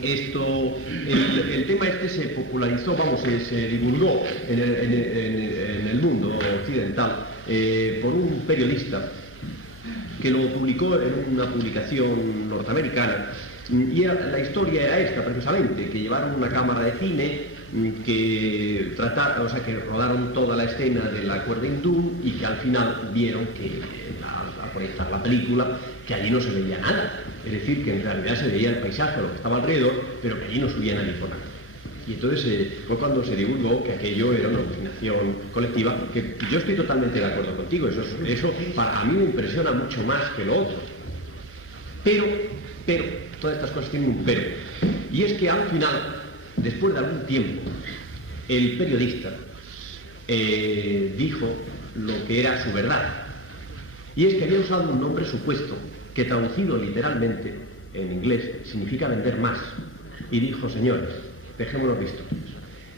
el tema este se popularizó, se divulgó en el mundo occidental por un periodista que lo publicó en una publicación norteamericana. Y la historia era esta, precisamente, que llevaron una cámara de cine que rodaron toda la escena de la cuerda hindú y que al final vieron que al proyectar la película que allí no se veía nada. Es decir, que en realidad se veía el paisaje, lo que estaba alrededor, pero que allí no subía nadie por nada. Y entonces fue cuando se divulgó que aquello era una alucinación colectiva, que yo estoy totalmente de acuerdo contigo, eso para mí me impresiona mucho más que lo otro. Pero, todas estas cosas tienen un pero. Y es que al final, después de algún tiempo, el periodista dijo lo que era su verdad. Y es que había usado un nombre supuesto que traducido literalmente en inglés significa vender más. Y dijo, señores, dejémonos de historias.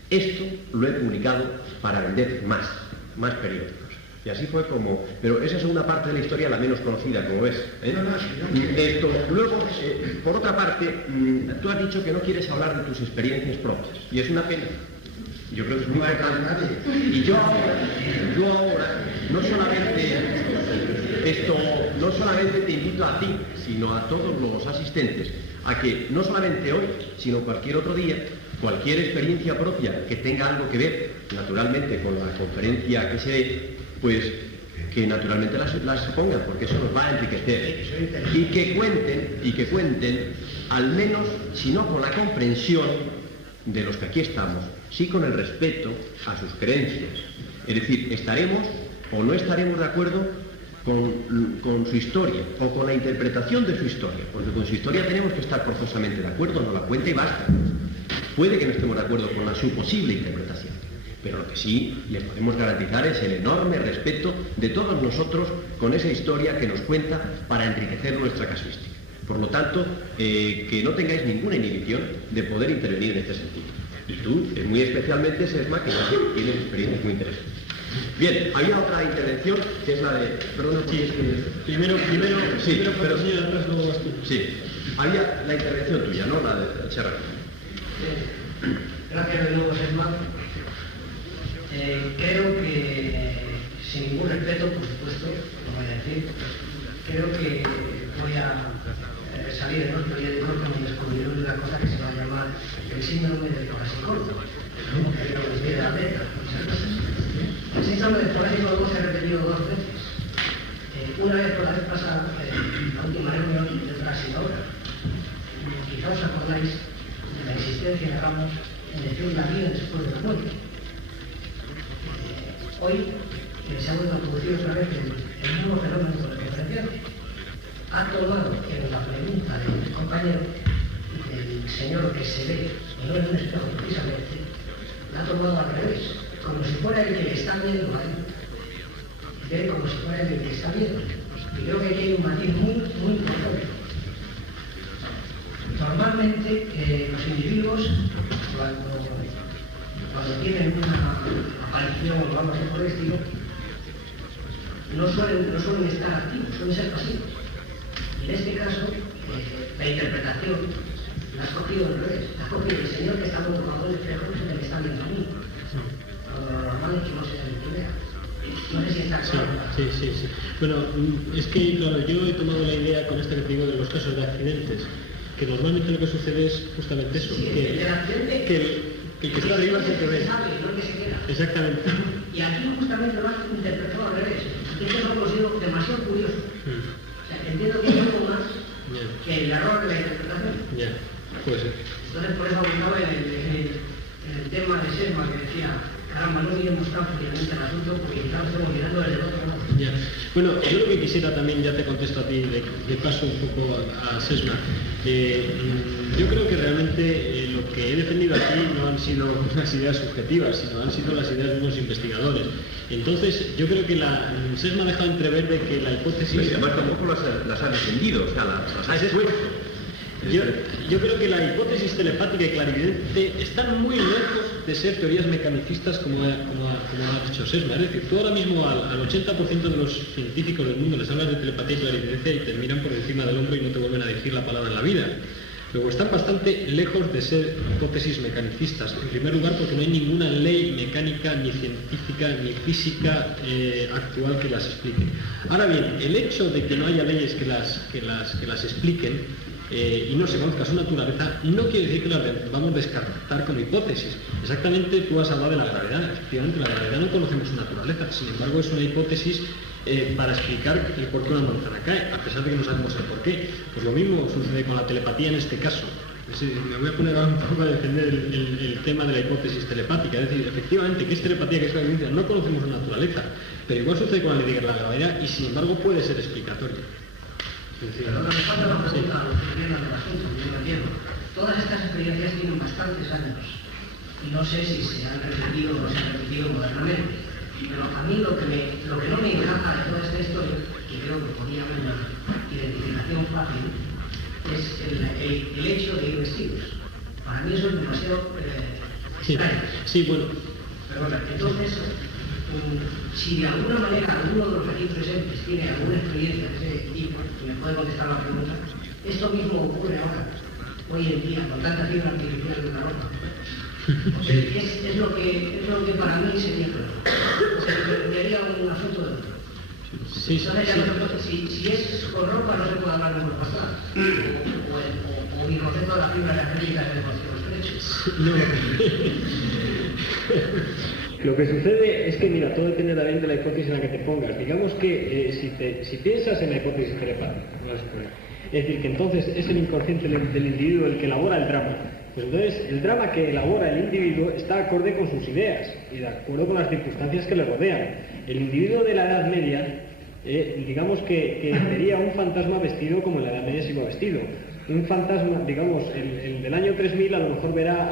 Esto lo he publicado para vender más periódicos. Y así fue como... Pero esa es una parte de la historia la menos conocida, como ves. Luego, por otra parte, tú has dicho que no quieres hablar de tus experiencias propias. Y es una pena. Yo creo que es muy importante. Y yo ahora no solamente te invito a ti, sino a todos los asistentes, a que no solamente hoy, sino cualquier otro día, cualquier experiencia propia que tenga algo que ver, naturalmente, con la conferencia que se dé, pues que naturalmente las pongan, porque eso nos va a enriquecer. Y que cuenten, al menos, si no con la comprensión de los que aquí estamos, sí con el respeto a sus creencias. Es decir, estaremos o no estaremos de acuerdo con su historia o con la interpretación de su historia, porque con su historia tenemos que estar forzosamente de acuerdo, no la cuenta y basta. Puede que no estemos de acuerdo con su posible interpretación, pero lo que sí le podemos garantizar es el enorme respeto de todos nosotros con esa historia que nos cuenta para enriquecer nuestra casuística. Por lo tanto, que no tengáis ninguna inhibición de poder intervenir en este sentido. Y tú, muy especialmente, Sesma, que también tienes experiencias muy interesantes. Bien, había otra intervención, que es la de... Perdón, sí, es que... Primero, sí, pero... sí, después luego vas tú. Sí, había la intervención tuya, ¿no? La de Cherra. Gracias de nuevo, Sesma. Creo que, sin ningún respeto, por supuesto, lo voy a decir, creo que voy a salir en los periódicos con el descubrimiento de una cosa que se va a llamar el síndrome del toxicólogo. Como que no les viene a ver muchas cosas. El síndrome del toxicólogo se ha repetido 2 veces. Una vez por la vez pasada, la última reunión y otra ha sido ahora. Quizá os acordáis de la existencia, digamos, en decir la vida después de la muerte. Hoy se ha vuelto a producir otra vez el mismo fenómeno con el que refiere. Ha tomado en la pregunta del compañero del señor que se ve no es un espejo precisamente, la ha tomado al revés, como si fuera el que le está viendo a él. Ve como si fuera el que le está viendo. Y creo que aquí hay un matiz muy, muy importante. Normalmente los individuos, cuando tienen una aparición, vamos a por el estilo, no suelen estar activos, suelen ser pasivos. Y en este caso, la interpretación la has cogido al revés. La has cogido el señor que está tomado el espejo es el que me está viendo a mí. Lo normal es que no sea mi idea. No sé si está claro. Sí. Bueno, es que, claro, yo he tomado la idea con esto que te digo de los casos de accidentes, que normalmente lo que sucede es justamente eso, que el que está arriba es el que ve. Exactamente. Y aquí justamente lo has interpretado al revés. Y eso lo considero demasiado curioso. O sea, entiendo que hay algo más que el error de la interpretación. Ya, puede ser. Entonces, por eso hablaba en el tema de Sesma, que decía, caramba, no miremos tan fríamente el asunto porque quizás estamos mirando desde el otro lado. Ya. Bueno, yo lo que quisiera también, ya te contesto a ti, de paso un poco a Sesma. Yo creo que realmente lo que he defendido aquí no han sido unas ideas subjetivas, sino han sido las ideas de unos investigadores. Entonces, yo creo que Sesma ha dejado entrever de que la hipótesis... Pues además tampoco las ha defendido, o sea, las ha expuesto. Yo creo que la hipótesis telepática y clarividente están muy lejos de ser teorías mecanicistas como ha dicho Sesma. Es decir, tú ahora mismo al 80% de los científicos del mundo les hablas de telepatía y clarividencia y te miran por encima del hombro y no te vuelven a decir la palabra en la vida. Luego están bastante lejos de ser hipótesis mecanicistas. En primer lugar porque no hay ninguna ley mecánica, ni científica, ni física actual que las explique. Ahora bien, el hecho de que no haya leyes que las expliquen y no se conozca su naturaleza, no quiere decir que las vamos a descartar como hipótesis. Exactamente, tú has hablado de la gravedad. Efectivamente, la gravedad no conocemos su naturaleza, sin embargo es una hipótesis para explicar el por qué una manzana cae, a pesar de que no sabemos el por qué. Pues lo mismo sucede con la telepatía en este caso. Me voy a poner ahora un poco a defender el tema de la hipótesis telepática. Es decir, efectivamente, ¿qué es telepatía, qué es clarividencia? No conocemos su naturaleza, pero igual sucede con la gravedad y sin embargo puede ser explicatoria. Pero me falta una pregunta a los que vienen del asunto, yo lo entiendo. Todas estas experiencias tienen bastantes años y no sé si se han repetido o no se han repetido modernamente. Pero a mí lo que no me encaja de toda esta historia, y creo que podría haber una identificación fácil, es el hecho de ir vestidos. Para mí eso es demasiado extraño. Sí, bueno. Perdona, entonces, si de alguna manera alguno de los aquí presentes tiene alguna experiencia de ese tipo, y me puede contestar la pregunta, esto mismo ocurre ahora, hoy en día, con tanta fibra artificial de la ropa. O sea, es lo que para mí sería claro. O sea, sería un asunto de otro. Sí, entonces, si es con ropa no se puede hablar de cuerpo astral. O mi concepto de la fibra energética es demasiado estrecho. Lo que sucede es que, mira, todo depende también de la hipótesis en la que te pongas. Digamos que si piensas en la hipótesis telepática, es decir, que entonces es el inconsciente del individuo el que elabora el drama. Pues entonces el drama que elabora el individuo está acorde con sus ideas y de acuerdo con las circunstancias que le rodean. El individuo de la Edad Media, digamos que sería un fantasma vestido como en la Edad Media se iba vestido. Un fantasma, digamos, el del año 3000 a lo mejor verá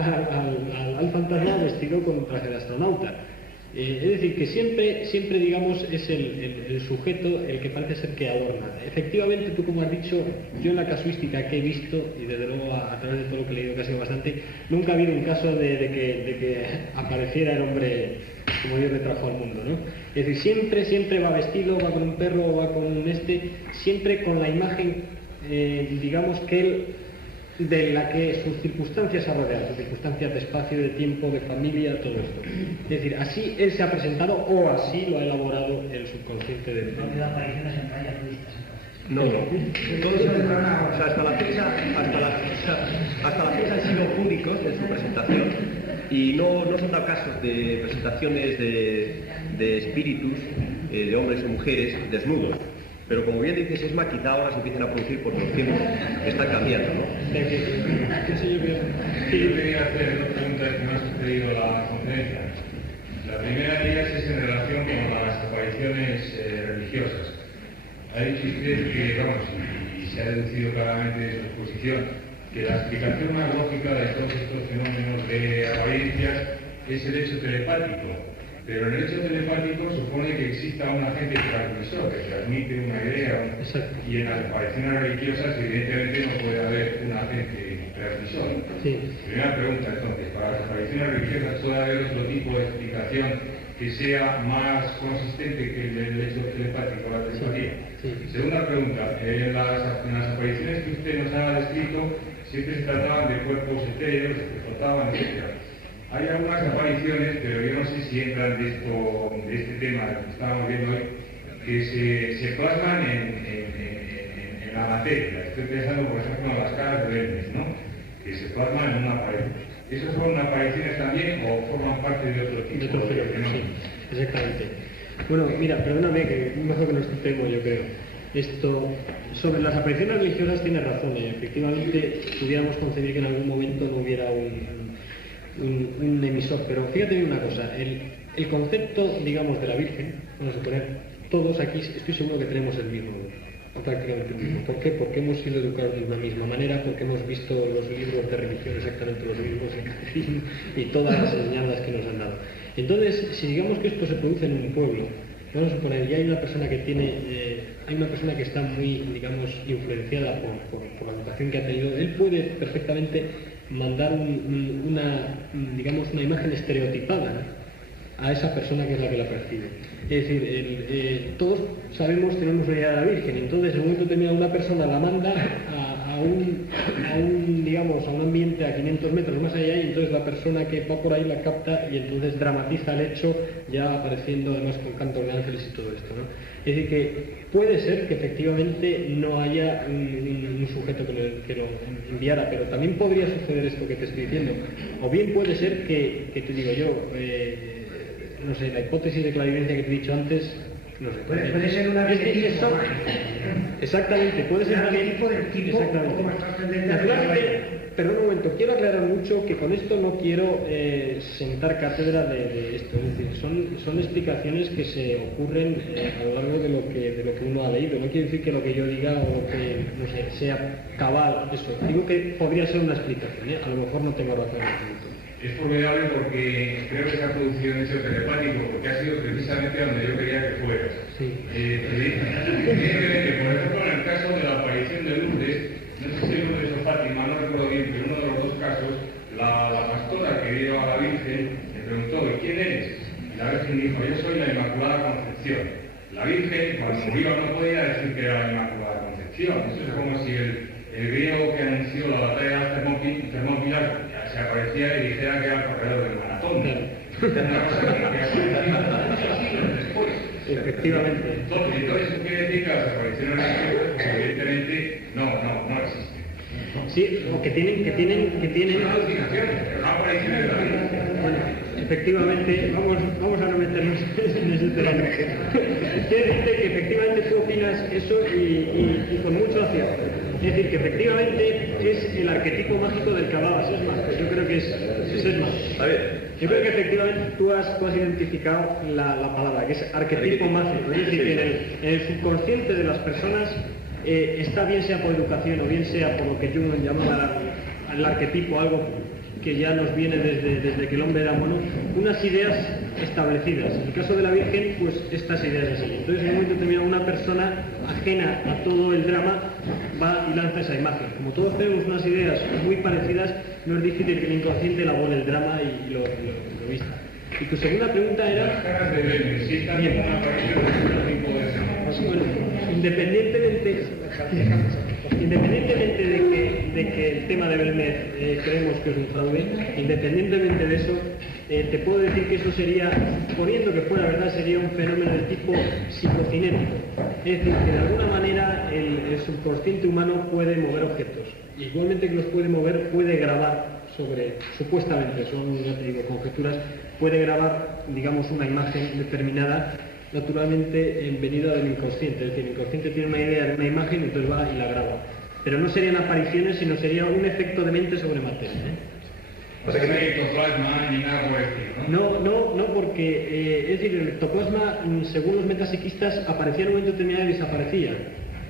al fantasma vestido con un traje de astronauta. Es decir, que siempre digamos, es el sujeto el que parece ser que adorna. Efectivamente, tú como has dicho, yo en la casuística que he visto, y desde luego a través de todo lo que he leído, que ha sido bastante, nunca ha habido un caso de que apareciera el hombre como Dios le trajo al mundo, ¿no? Es decir, siempre va vestido, va con un perro, va con siempre con la imagen, digamos que él, de la que sus circunstancias se rodean, sus circunstancias de espacio, de tiempo, de familia, todo esto. Es decir, así él se ha presentado o así lo ha elaborado el subconsciente de él. No ha habido apariciones en playas nudistas. No. Todos o sea, hasta la fecha han sido públicos en su presentación y no se han dado casos de presentaciones de espíritus, de hombres o mujeres desnudos. Pero como bien dice Sesma, quizá ahora se empiezan a producir por los tiempos que están cambiando, ¿no? Yo quería hacer dos preguntas que me han sucedido la conferencia. La primera de ellas es en relación con las apariciones religiosas. Ha dicho usted que, vamos, y se ha deducido claramente de su exposición, que la explicación más lógica de todos estos fenómenos de apariencias es el hecho telepático. Pero el hecho telepático supone que exista un agente transmisor que transmite una idea. Exacto. Y en las apariciones religiosas, evidentemente, no puede haber un agente transmisor. Sí. Primera pregunta, entonces, para las apariciones religiosas puede haber otro tipo de explicación que sea más consistente que el del hecho telepático, la telepatía. Sí. Segunda pregunta, en las apariciones que usted nos ha descrito siempre se trataban de cuerpos etéreos que flotaban, etc. Hay algunas apariciones, pero yo no sé si entran de este tema que estábamos viendo hoy, que se plasman en la materia. Estoy pensando, por ejemplo, en las caras de Hermes, ¿no? Que se plasman en una pared. ¿Esos son apariciones también o forman parte de otro tipo de fenómenos? Sí, exactamente. Bueno, mira, perdóname, que mejor que nos citemos, yo creo. Esto, sobre las apariciones religiosas tiene razón. Efectivamente, pudiéramos concebir que en algún momento no hubiera un emisor, pero fíjate bien una cosa, el concepto, digamos, de la Virgen, vamos a suponer, todos aquí estoy seguro que tenemos el mismo, prácticamente el mismo. ¿Por qué? Porque hemos sido educados de una misma manera, porque hemos visto los libros de religión exactamente los mismos, el catecismo y todas las enseñanzas que nos han dado. Entonces, si digamos que esto se produce en un pueblo, vamos a suponer, ya hay una persona que hay una persona que está muy, digamos, influenciada por la educación que ha tenido, él puede perfectamente mandar una imagen estereotipada, ¿no?, a esa persona que es la que la percibe. Es decir, todos tenemos una idea de la Virgen, entonces en un momento determinado una persona la manda a un ambiente a 500 metros más allá, y entonces la persona que va por ahí la capta y entonces dramatiza el hecho, ya apareciendo además con cantos de ángeles y todo esto, ¿no? Es decir, que puede ser que efectivamente no haya un sujeto que lo enviara, pero también podría suceder esto que te estoy diciendo. O bien puede ser que te digo yo, no sé, la hipótesis de clarividencia que te he dicho antes, no sé. Puede ser una arquetipo. Exactamente, puede ser un arquetipo del tipo, como más trascendente. Naturalmente, pero un momento, quiero aclarar mucho que con esto no quiero sentar cátedra de esto, es decir, son explicaciones que se ocurren a lo largo de lo que uno ha leído. No quiere decir que lo que yo diga o lo que, no sé, sea cabal, eso. Digo que podría ser una explicación, a lo mejor no tengo razón en absoluto. Es formidable porque creo que se ha producido un hecho telepático, porque ha sido precisamente donde yo quería que fueras. Sí. Evidentemente, por ejemplo, en el caso de la aparición de Lourdes, no sé si Lourdes o Fátima, no recuerdo bien, pero en uno de los dos casos, la pastora que vio a la Virgen le preguntó: ¿y quién eres? Y la Virgen dijo: yo soy la Inmaculada Concepción. La Virgen, cuando murió, no podía decir que era la Inmaculada Concepción. Eso es como si el griego que anunció la batalla de Termópilas se aparecía y dijera que era el corredor del maratón. Una cosa que aparecía muchos siglos después. Efectivamente. Entonces, ¿eso quiere decir que las apariciones religiosas, pues, evidentemente, no existen? Sí, o que tienen Son alucinaciones, pero no apariciones de la vida. Bueno, efectivamente, vamos a no meternos en ese terreno. Quiero decirte que efectivamente tú opinas eso y con mucho acierto. Es decir, que efectivamente es el arquetipo mágico del que hablabas, es más, pues yo creo que es más. A ver. Yo creo que efectivamente tú has identificado la palabra, que es arquetipo mágico. Es decir, que en el subconsciente de las personas está, bien sea por educación o bien sea por lo que yo llamaba el arquetipo, algo que ya nos viene desde que el hombre era mono, unas ideas establecidas. En el caso de la Virgen, pues estas ideas así. Entonces, en un momento determinado, una persona ajena a todo el drama va y lanza esa imagen. Como todos tenemos unas ideas muy parecidas, no es difícil que el inconsciente elabore el drama y lo vista. Y tu segunda pregunta era... Las caras de Belén, si están en una aparición de otro tipo de drama. Bueno, independientemente de que el tema de Belmez creemos que es un fraude, independientemente de eso, te puedo decir que eso sería, suponiendo que fuera verdad, sería un fenómeno de tipo psicocinético. Es decir, que de alguna manera el subconsciente humano puede mover objetos. Igualmente que los puede mover, puede grabar supuestamente, son, ya te digo, conjeturas, puede grabar, digamos, una imagen determinada, naturalmente venida del inconsciente. Es decir, el inconsciente tiene una idea de una imagen, entonces va y la graba. Pero no serían apariciones, sino sería un efecto de mente sobre materia. O sea que no hay ectoplasma ni nada por el estilo, ¿no? No, porque es decir, el ectoplasma, según los metapsiquistas, aparecía en un momento determinado y desaparecía.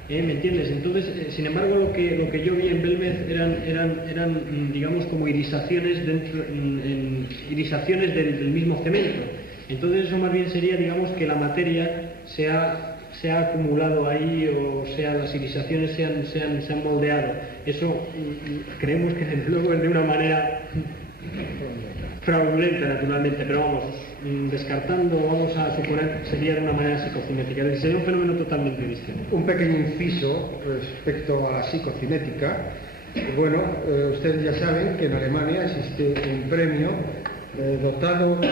¿me entiendes? Entonces, sin embargo, lo que yo vi en Belmez eran digamos, como irisaciones irisaciones del mismo cemento. Entonces eso más bien sería, digamos, que la materia se ha acumulado ahí, o sea, las irisaciones se han moldeado. Eso creemos que luego es de una manera fraudulenta, naturalmente, pero vamos, descartando, vamos a suponer, sería de una manera psicocinética, es decir, sería un fenómeno totalmente distinto. Un pequeño inciso respecto a la psicocinética. Bueno, ustedes ya saben que en Alemania existe un premio dotado con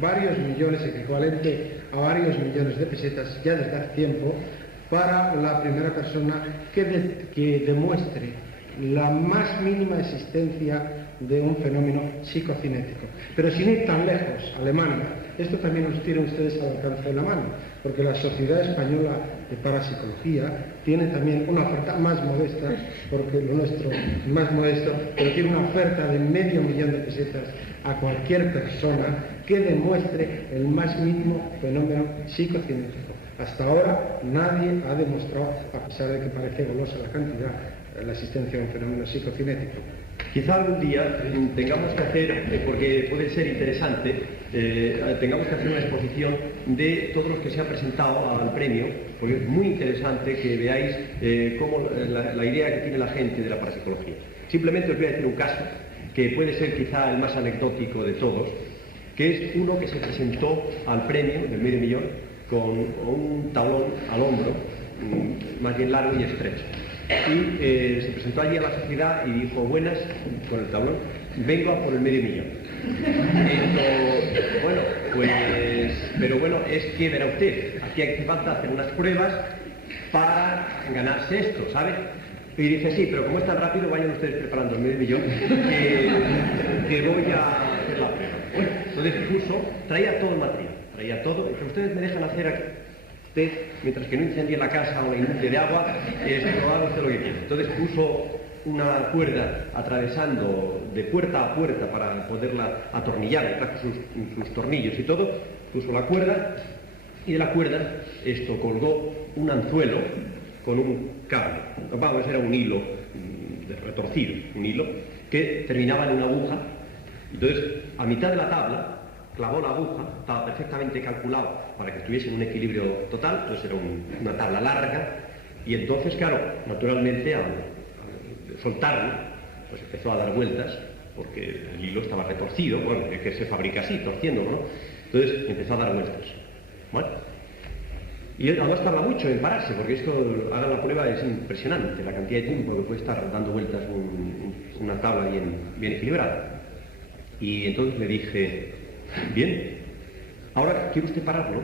varios millones, equivalente a varios millones de pesetas ya desde hace tiempo, para la primera persona que demuestre la más mínima existencia de un fenómeno psicocinético. Pero sin ir tan lejos, Alemania, esto también los tienen ustedes al alcance de la mano, porque la Sociedad Española de Parapsicología tiene también una oferta más modesta, porque lo nuestro es más modesto, pero tiene una oferta de $500.000 de pesetas a cualquier persona que demuestre el más mínimo fenómeno psicocinético. Hasta ahora nadie ha demostrado, a pesar de que parece golosa la cantidad, la existencia de un fenómeno psicocinético. Quizá algún día tengamos que hacer, porque puede ser interesante, tengamos que hacer una exposición de todos los que se han presentado al premio, porque es muy interesante que veáis cómo la idea que tiene la gente de la parapsicología. Simplemente os voy a decir un caso, que puede ser quizá el más anecdótico de todos, que es uno que se presentó al premio del $500.000 con un tablón al hombro, más bien largo y estrecho. Y se presentó allí a la sociedad y dijo: buenas, con el tablón, vengo a por el $500.000. Bueno, pues, pero bueno, es que verá usted, aquí hay que falta hacer unas pruebas para ganarse esto, ¿sabe? Y dice: sí, pero como es tan rápido, vayan ustedes preparando el $500.000, que voy a hacer la prueba. Bueno, entonces puso, traía todo el material, traía todo, y que ustedes me dejan hacer aquí. Usted, mientras que no incendie la casa o la inunde de agua, haga usted lo que quiera. Entonces puso una cuerda atravesando de puerta a puerta para poderla atornillar, trajo sus tornillos y todo, puso la cuerda, y de la cuerda colgó un anzuelo con un cable. Vamos, era un hilo retorcido, un hilo que terminaba en una aguja. Entonces, a mitad de la tabla clavó la aguja, estaba perfectamente calculado para que estuviese en un equilibrio total, entonces era una tabla larga, y entonces, claro, naturalmente al soltarlo, pues empezó a dar vueltas, porque el hilo estaba retorcido, bueno, es que se fabrica así, torciéndolo, ¿no? Entonces empezó a dar vueltas. Bueno, y además tarda mucho en pararse, porque esto, haga la prueba, es impresionante la cantidad de tiempo que puede estar dando vueltas una tabla bien equilibrada. Y entonces le dije: bien, ahora ¿quiere usted pararlo?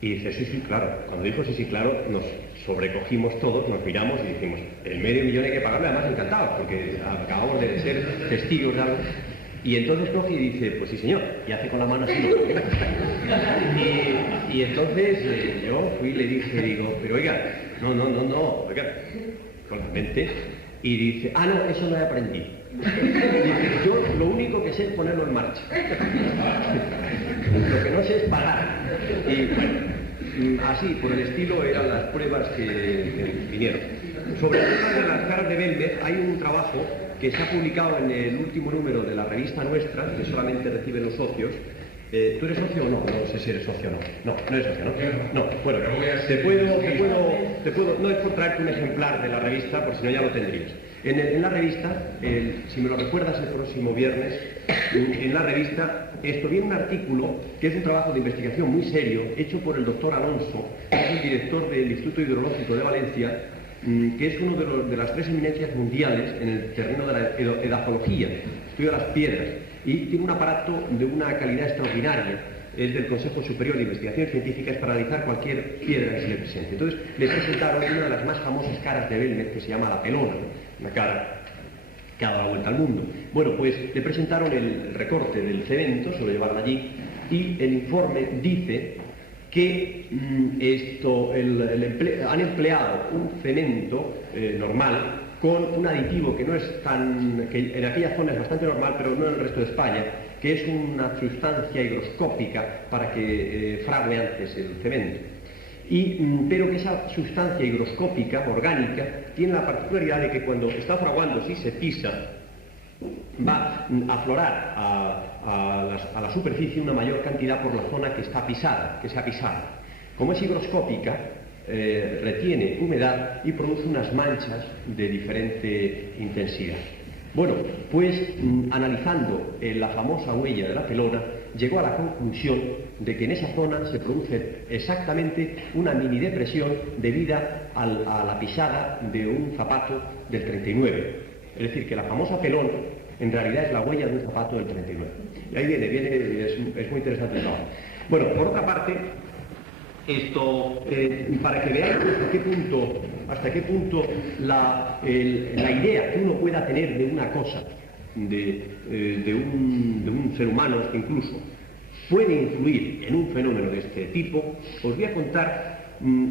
Y dice: sí, claro. Cuando dijo sí, claro, nos sobrecogimos todos, nos miramos y dijimos: el $500.000 hay que pagarlo, además encantados, porque acabamos de ser testigos de algo. Y entonces coge y dice: pues sí, señor, y hace con la mano así. Y entonces yo fui y le dije, digo: pero oiga, no, oiga, con la mente. Y dice: ah, no, eso no he aprendido. Dice: yo lo único que sé es ponerlo en marcha. Lo que no sé es parar. Y bueno, así, por el estilo, eran las pruebas que vinieron. Sobre el tema de las caras de Belmez, hay un trabajo que se ha publicado en el último número de la revista nuestra, que solamente reciben los socios. ¿Tú eres socio o no? No sé si eres socio o no. No eres socio, ¿no? No, bueno, te puedo, no es por traerte un ejemplar de la revista, por si no ya lo tendrías. En la revista, si me lo recuerdas el próximo viernes, en la revista viene un artículo que es un trabajo de investigación muy serio, hecho por el doctor Alonso, que es el director del Instituto Hidrológico de Valencia, que es uno de las 3 eminencias mundiales en el terreno de la edafología, estudia las piedras, y tiene un aparato de una calidad extraordinaria. Es del Consejo Superior de Investigaciones Científicas para analizar cualquier piedra que se le presente. Entonces le presentaron una de las más famosas caras de Belmez, que se llama la pelona, una cara que ha dado la vuelta al mundo. Bueno, pues le presentaron el recorte del cemento, se lo llevaron allí, y el informe dice que han empleado un cemento normal con un aditivo que no es que en aquella zona es bastante normal, pero no en el resto de España, que es una sustancia higroscópica para que frague antes el cemento. pero que esa sustancia higroscópica, orgánica, tiene la particularidad de que cuando está fraguando, si se pisa, va a aflorar a la superficie una mayor cantidad por la zona que está pisada, que se ha pisado. Como es higroscópica, retiene humedad y produce unas manchas de diferente intensidad. Bueno, pues analizando la famosa huella de la pelona, llegó a la conclusión de que en esa zona se produce exactamente una mini depresión debida a la pisada de un zapato del 39. Es decir, que la famosa pelona en realidad es la huella de un zapato del 39. Y ahí es muy interesante el trabajo. Bueno, por otra parte, esto, para que veáis hasta qué punto la idea que uno pueda tener de una cosa, de un ser humano incluso, puede influir en un fenómeno de este tipo, os voy a contar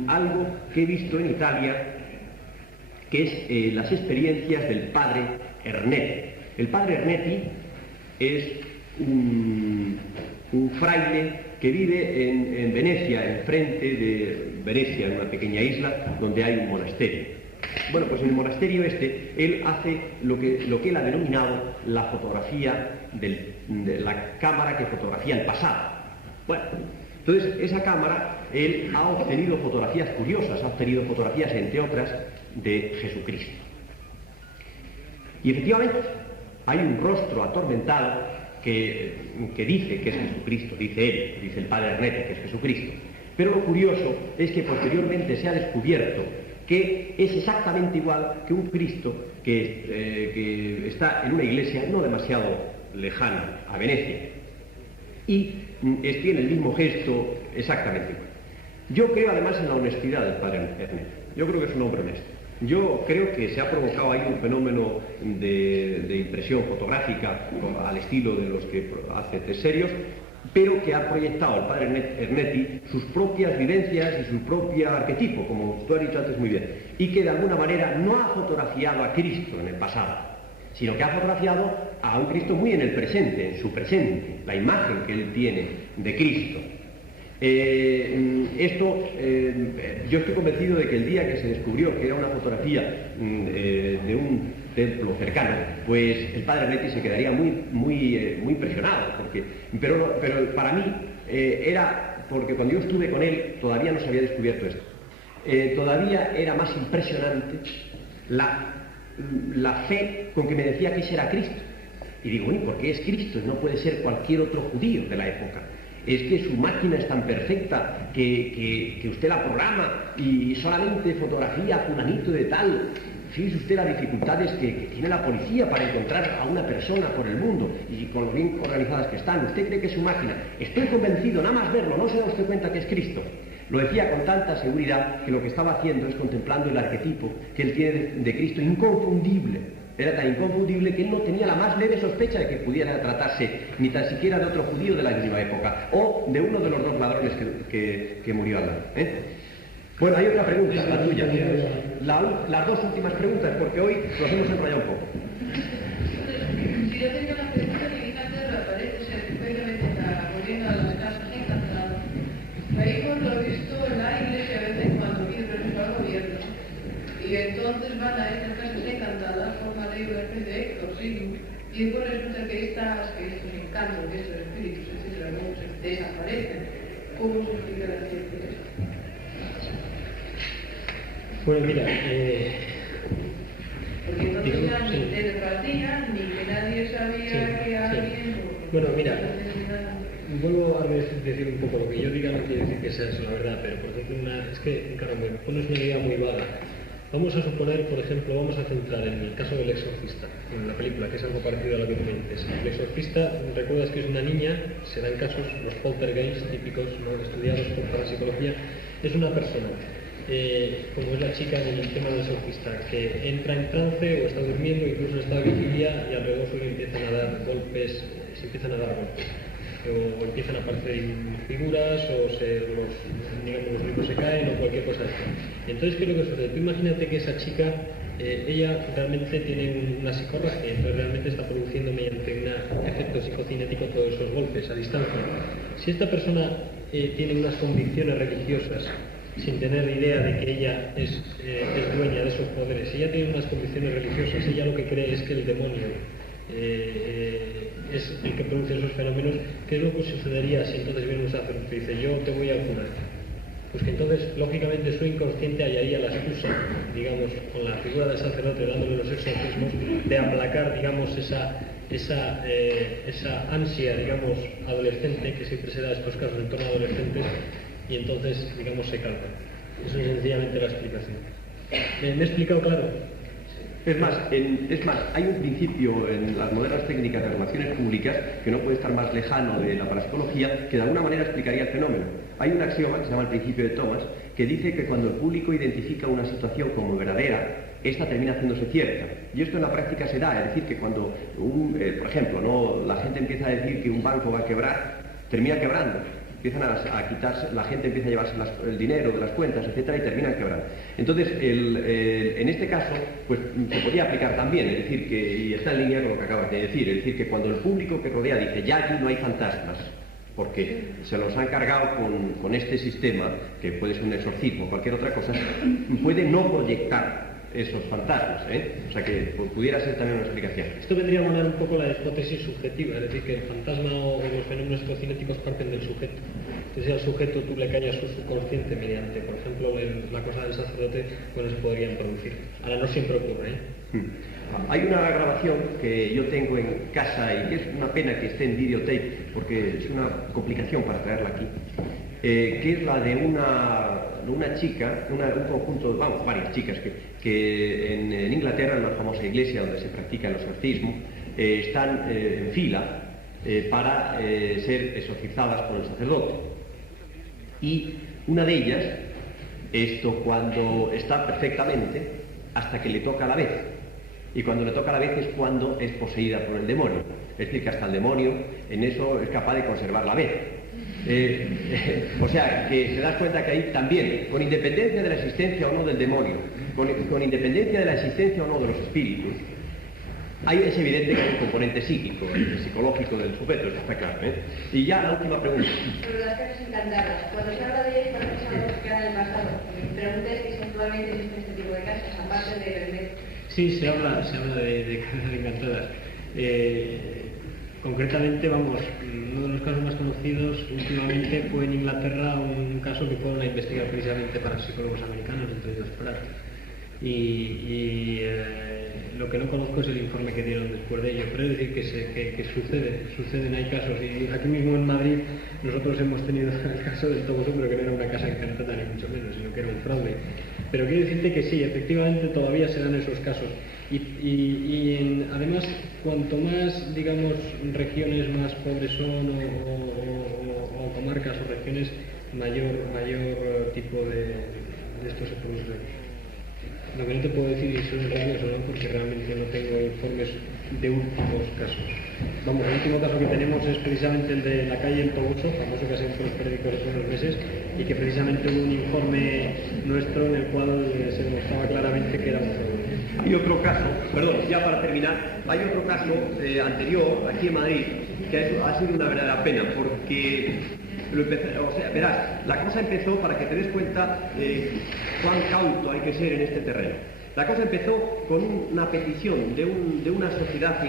algo que he visto en Italia, que es las experiencias del padre Ernetti. El padre Ernetti es un fraile que vive en Venecia, enfrente de Venecia, en una pequeña isla donde hay un monasterio. Bueno, pues en el monasterio él hace lo que él ha denominado la fotografía de la cámara que fotografía el pasado. Bueno, entonces esa cámara, él ha obtenido fotografías curiosas, ha obtenido fotografías, entre otras, de Jesucristo. Y efectivamente, hay un rostro atormentado que dice que es Jesucristo, dice él, dice el padre Ernetti que es Jesucristo. Pero lo curioso es que posteriormente se ha descubierto que es exactamente igual que un Cristo que está en una iglesia no demasiado lejana a Venecia. Y tiene el mismo gesto exactamente igual. Yo creo además en la honestidad del padre Ernetti. Yo creo que es un hombre honesto. Yo creo que se ha provocado ahí un fenómeno de impresión fotográfica al estilo de los que hace test serios, pero que ha proyectado el padre Ernetti sus propias vivencias y su propio arquetipo, como tú has dicho antes muy bien, y que de alguna manera no ha fotografiado a Cristo en el pasado, sino que ha fotografiado a un Cristo muy en el presente, en su presente, la imagen que él tiene de Cristo. Yo estoy convencido de que el día que se descubrió que era una fotografía de un templo cercano, pues el padre Ernetti se quedaría muy impresionado, pero para mí era porque cuando yo estuve con él todavía no se había descubierto esto. Todavía era más impresionante la fe con que me decía que ese era Cristo. Y digo, bueno, ¿por qué es Cristo? No puede ser cualquier otro judío de la época. Es que su máquina es tan perfecta que usted la programa y solamente fotografía a fulanito de tal. Fíjese usted las dificultades que tiene la policía para encontrar a una persona por el mundo y con lo bien organizadas que están. ¿Usted cree que es su máquina? Estoy convencido, nada más verlo, no se da usted cuenta que es Cristo. Lo decía con tanta seguridad que lo que estaba haciendo es contemplando el arquetipo que él tiene de Cristo inconfundible. Era tan inconfundible que él no tenía la más leve sospecha de que pudiera tratarse ni tan siquiera de otro judío de la misma época o de uno de los dos ladrones que murió al lado. Bueno, hay otra pregunta, la tuya. Las dos últimas preguntas, porque hoy nos hemos enrollado un poco. Si yo tenía una pregunta que antes me parece perfectamente volviendo a las casas encantadas. Hemos lo visto en la iglesia a veces cuando viene el gobierno. Y entonces van a estas casas encantadas, forman ahí una especie de exorcismo, y después resulta que estos encantos, que estos espíritus, etcétera, luego se desaparecen. ¿Cómo se explica la ciencia de esto? Bueno, mira, porque entonces ya ni telepatía, ni que nadie sabía que alguien... Bueno, mira, vuelvo a decir un poco lo que yo diga, no quiere decir que sea eso la verdad, pero por ejemplo, es que, claro, me pones una idea muy vaga. Vamos a suponer, por ejemplo, vamos a centrar en el caso del exorcista, en la película, que es algo parecido a lo que tú me dices. El exorcista, recuerdas que es una niña, se dan casos, los poltergeists típicos, ¿no?, estudiados por parapsicología, es una persona, como es la chica en el tema del exorcista, que entra en trance o está durmiendo, incluso en estado de vigilia, y alrededor suyo empiezan a dar golpes, o empiezan a aparecer figuras, o los libros se caen, o cualquier cosa así. Entonces, ¿qué es lo que sucede? Tú imagínate que esa chica, ella realmente tiene una psicorragia, entonces realmente está produciendo mediante un efecto psicocinético todos esos golpes a distancia. Si esta persona tiene unas convicciones religiosas sin tener idea de que ella es dueña de esos poderes. Ella tiene unas convicciones religiosas, ella lo que cree es que el demonio es el que produce esos fenómenos. ¿Qué es lo que sucedería si entonces viene un sacerdote y dice yo te voy a curar? Pues que entonces, lógicamente, su inconsciente hallaría la excusa, digamos, con la figura del sacerdote dándole los exorcismos, de aplacar, digamos, esa ansia, digamos, adolescente, que siempre se da en estos casos en torno a adolescentes, y entonces, digamos, se calma. Eso es sencillamente la explicación. ¿Me he explicado claro? Es más, hay un principio en las modernas técnicas de relaciones públicas que no puede estar más lejano de la parapsicología, que de alguna manera explicaría el fenómeno. Hay un axioma que se llama el principio de Thomas, que dice que cuando el público identifica una situación como verdadera, esta termina haciéndose cierta. Y esto en la práctica se da, es decir, que cuando, por ejemplo, ¿no?, la gente empieza a decir que un banco va a quebrar, termina quebrando. Empiezan a quitarse, la gente empieza a llevarse el dinero de las cuentas, etcétera, y terminan quebrando. Entonces, en este caso, pues se podría aplicar también, es decir, y está en línea con lo que acabas de decir, es decir, que cuando el público que rodea dice ya aquí no hay fantasmas, porque se los han cargado con este sistema, que puede ser un exorcismo o cualquier otra cosa, puede no proyectar esos fantasmas, O sea que pudiera ser también una explicación. Esto vendría a mandar un poco la hipótesis subjetiva, es decir, que el fantasma o los fenómenos extrocinéticos parten del sujeto. Entonces al sujeto tú le callas su subconsciente mediante, por ejemplo, la cosa del sacerdote, bueno, se podrían producir. Ahora no siempre ocurre, Hay una grabación que yo tengo en casa y que es una pena que esté en videotape, porque es una complicación para traerla aquí, que es la de una chica, un conjunto, vamos, varias chicas que en Inglaterra, en la famosa iglesia donde se practica el exorcismo, están en fila para ser exorcizadas por el sacerdote. Y una de ellas, esto cuando está perfectamente, hasta que le toca la vez. Y cuando le toca la vez es cuando es poseída por el demonio. Es decir, que hasta el demonio en eso es capaz de conservar la vez. O sea, que te das cuenta que ahí también, con independencia de la existencia o no del demonio, con independencia de la existencia o no de los espíritus, es evidente que hay un componente psíquico, psicológico del sujeto, eso está claro, Y ya la última pregunta. Sobre las casas encantadas, cuando se habla de ellas, parece que es algo que queda en el pasado. Mi pregunta es si actualmente existen este tipo de casas, aparte de vender. Sí, se habla de casas encantadas. Concretamente, vamos, uno de los casos más conocidos últimamente fue en Inglaterra un caso que fueron a investigar precisamente para psicólogos americanos, entre ellos Pratt. Lo que no conozco es el informe que dieron después de ello, pero es decir que suceden, hay casos. Y aquí mismo en Madrid nosotros hemos tenido el caso del Toboso, pero que no era una casa encantada ni mucho menos, sino que era un fraude. Pero quiero decirte que sí, efectivamente todavía se dan esos casos. Además, cuanto más, digamos, regiones más pobres son o comarcas o regiones, mayor tipo de esto se produce. Lo que no te puedo decir si son reales o no, porque realmente no tengo informes de últimos casos. Vamos, el último caso que tenemos es precisamente el de la calle El Toboso, famoso que ha sido en los periódicos hace unos meses, y que precisamente hubo un informe nuestro en el cual se demostraba claramente que era un fraude. Hay otro caso, perdón, ya para terminar, hay otro caso anterior, aquí en Madrid, que ha sido una verdadera pena, porque verás, la cosa empezó, para que te des cuenta cuán cauto hay que ser en este terreno. La cosa empezó con una petición de una sociedad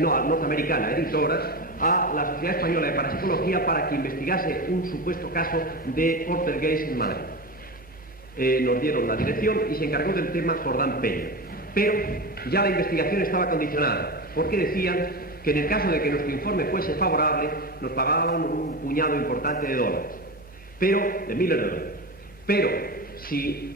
norteamericana, editoras, a la Sociedad Española de Parapsicología para que investigase un supuesto caso de poltergeist en Madrid. Nos dieron la dirección y se encargó del tema Jordán Peña. Pero ya la investigación estaba condicionada, porque decían que en el caso de que nuestro informe fuese favorable, nos pagaban un puñado importante de dólares, de miles de dólares. Pero si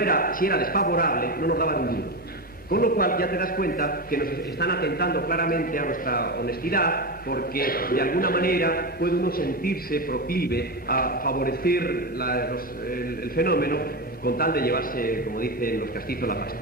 era desfavorable, no nos daban un duro. Con lo cual ya te das cuenta que nos están atentando claramente a nuestra honestidad, porque de alguna manera puede uno sentirse proclive a favorecer el fenómeno con tal de llevarse, como dicen los castizos, la pasta.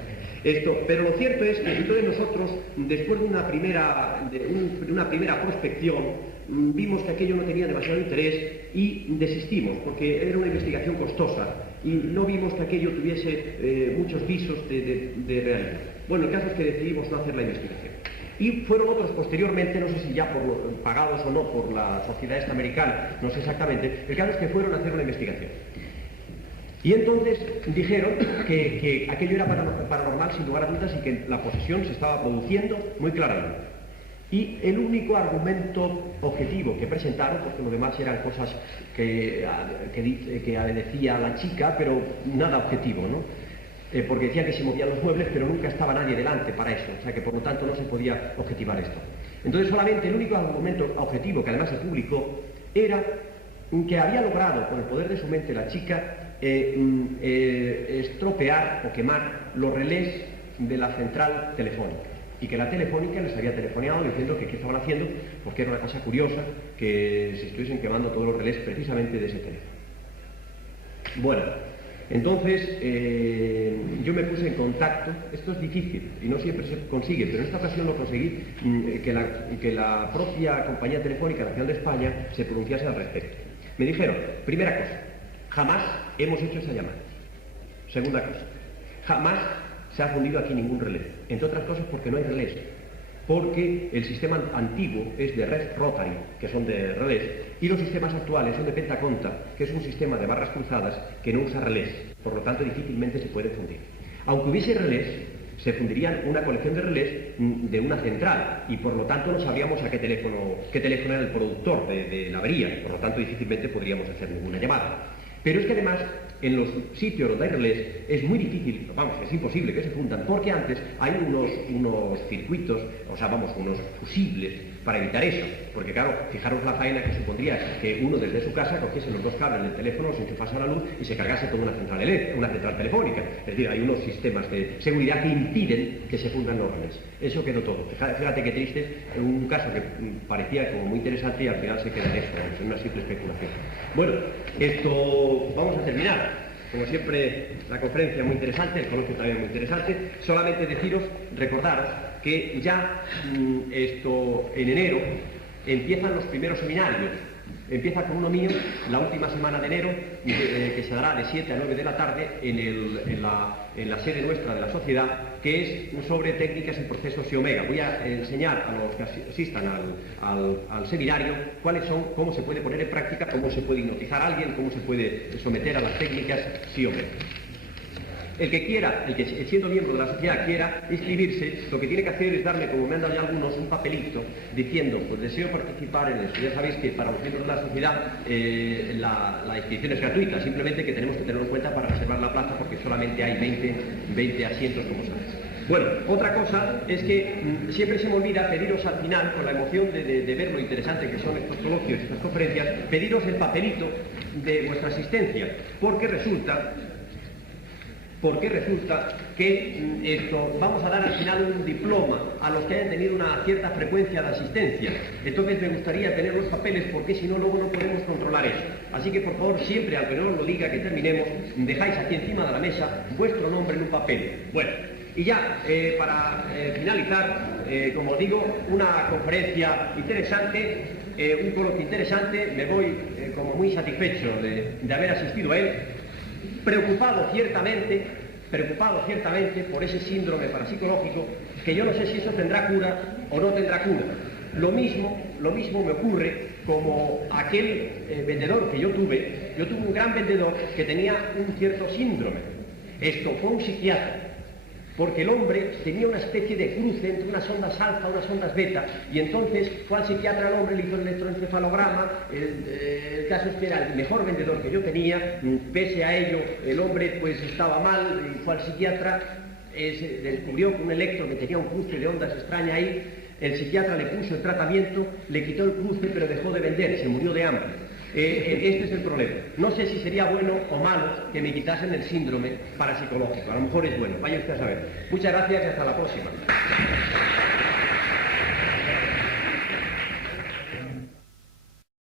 Pero lo cierto es que entonces nosotros, después de una primera prospección, vimos que aquello no tenía demasiado interés y desistimos, porque era una investigación costosa y no vimos que aquello tuviese muchos visos de realidad. Bueno, el caso es que decidimos no hacer la investigación. Y fueron otros posteriormente, no sé si ya pagados o no por la sociedad esta americana, no sé exactamente, el caso es que fueron a hacer una investigación. Y entonces dijeron que aquello era paranormal sin lugar a dudas y que la posesión se estaba produciendo muy claramente. Y el único argumento objetivo que presentaron, porque lo demás eran cosas que decía la chica, pero nada objetivo, ¿no? Porque decía que se movían los muebles, pero nunca estaba nadie delante para eso, o sea que por lo tanto no se podía objetivar esto. Entonces solamente el único argumento objetivo, que además se publicó, era que había logrado con el poder de su mente la chica estropear o quemar los relés de la central telefónica, y que la telefónica les había telefoneado diciendo que qué estaban haciendo, porque era una cosa curiosa que se estuviesen quemando todos los relés precisamente de ese teléfono. Bueno, entonces yo me puse en contacto. Esto es difícil y no siempre se consigue, pero en esta ocasión lo conseguí, que la propia compañía telefónica nacional de España se pronunciase al respecto. Me dijeron, primera cosa, jamás hemos hecho esa llamada. Segunda cosa, jamás se ha fundido aquí ningún relé, entre otras cosas porque no hay relés, porque el sistema antiguo es de red rotary, que son de relés, y los sistemas actuales son de pentaconta, que es un sistema de barras cruzadas que no usa relés, por lo tanto difícilmente se puede fundir. Aunque hubiese relés, se fundirían una colección de relés de una central, y por lo tanto no sabríamos a qué teléfono era el productor de la avería, por lo tanto difícilmente podríamos hacer ninguna llamada. Pero es que además, en los sitios donde hay relés, es muy difícil, vamos, es imposible que se fundan, porque antes hay unos circuitos, o sea, vamos, unos fusibles para evitar eso, porque claro, fijaros la faena que supondría que uno desde su casa cogiese los dos cables del teléfono, se enchufase a la luz y se cargase toda una central telefónica. Es decir, hay unos sistemas de seguridad que impiden que se fundan los relés. Eso quedó todo. Fíjate qué triste, un caso que parecía como muy interesante y al final se queda en eso, en una simple especulación. Bueno, esto vamos a terminar. Como siempre, la conferencia muy interesante, el coloquio también muy interesante. Solamente deciros, recordaros que ya en enero empiezan los primeros seminarios. Empieza con uno mío la última semana de enero, que se dará de 7 a 9 de la tarde en la sede nuestra de la sociedad, que es sobre técnicas y procesos y omega. Voy a enseñar a los que asistan al seminario cuáles son, cómo se puede poner en práctica, cómo se puede hipnotizar a alguien, cómo se puede someter a las técnicas sí omega. El que quiera, el que siendo miembro de la sociedad quiera inscribirse, lo que tiene que hacer es darme, como me han dado ya algunos, un papelito diciendo, pues deseo participar en eso. Ya sabéis que para los miembros de la sociedad la inscripción es gratuita, simplemente que tenemos que tenerlo en cuenta para reservar la plaza porque solamente hay 20 asientos, como sabéis. Bueno, otra cosa es que siempre se me olvida pediros al final, con la emoción de ver lo interesante que son estos coloquios y estas conferencias, pediros el papelito de vuestra asistencia, porque resulta que vamos a dar al final un diploma a los que hayan tenido una cierta frecuencia de asistencia. Entonces me gustaría tener los papeles porque si no luego no podemos controlar eso. Así que por favor siempre, aunque no os lo diga que terminemos, dejáis aquí encima de la mesa vuestro nombre en un papel. Bueno, y ya para finalizar, como os digo, una conferencia interesante, un coloquio interesante. Me voy como muy satisfecho de haber asistido a él. Preocupado ciertamente por ese síndrome parapsicológico, que yo no sé si eso tendrá cura o no tendrá cura. Lo mismo me ocurre como aquel vendedor que yo tuve un gran vendedor que tenía un cierto síndrome. Esto fue un psiquiatra, porque el hombre tenía una especie de cruce entre unas ondas alfa y unas ondas beta, y entonces fue al psiquiatra, el hombre le hizo el electroencefalograma. El caso es que era el mejor vendedor que yo tenía. Pese a ello, el hombre pues estaba mal y fue al psiquiatra, se descubrió que un electro que tenía un cruce de ondas extraña ahí. El psiquiatra le puso el tratamiento, le quitó el cruce, pero dejó de vender, se murió de hambre. Este es el problema. No sé si sería bueno o malo que me quitasen el síndrome parapsicológico. A lo mejor es bueno, vaya usted a saber. Muchas gracias y hasta la próxima.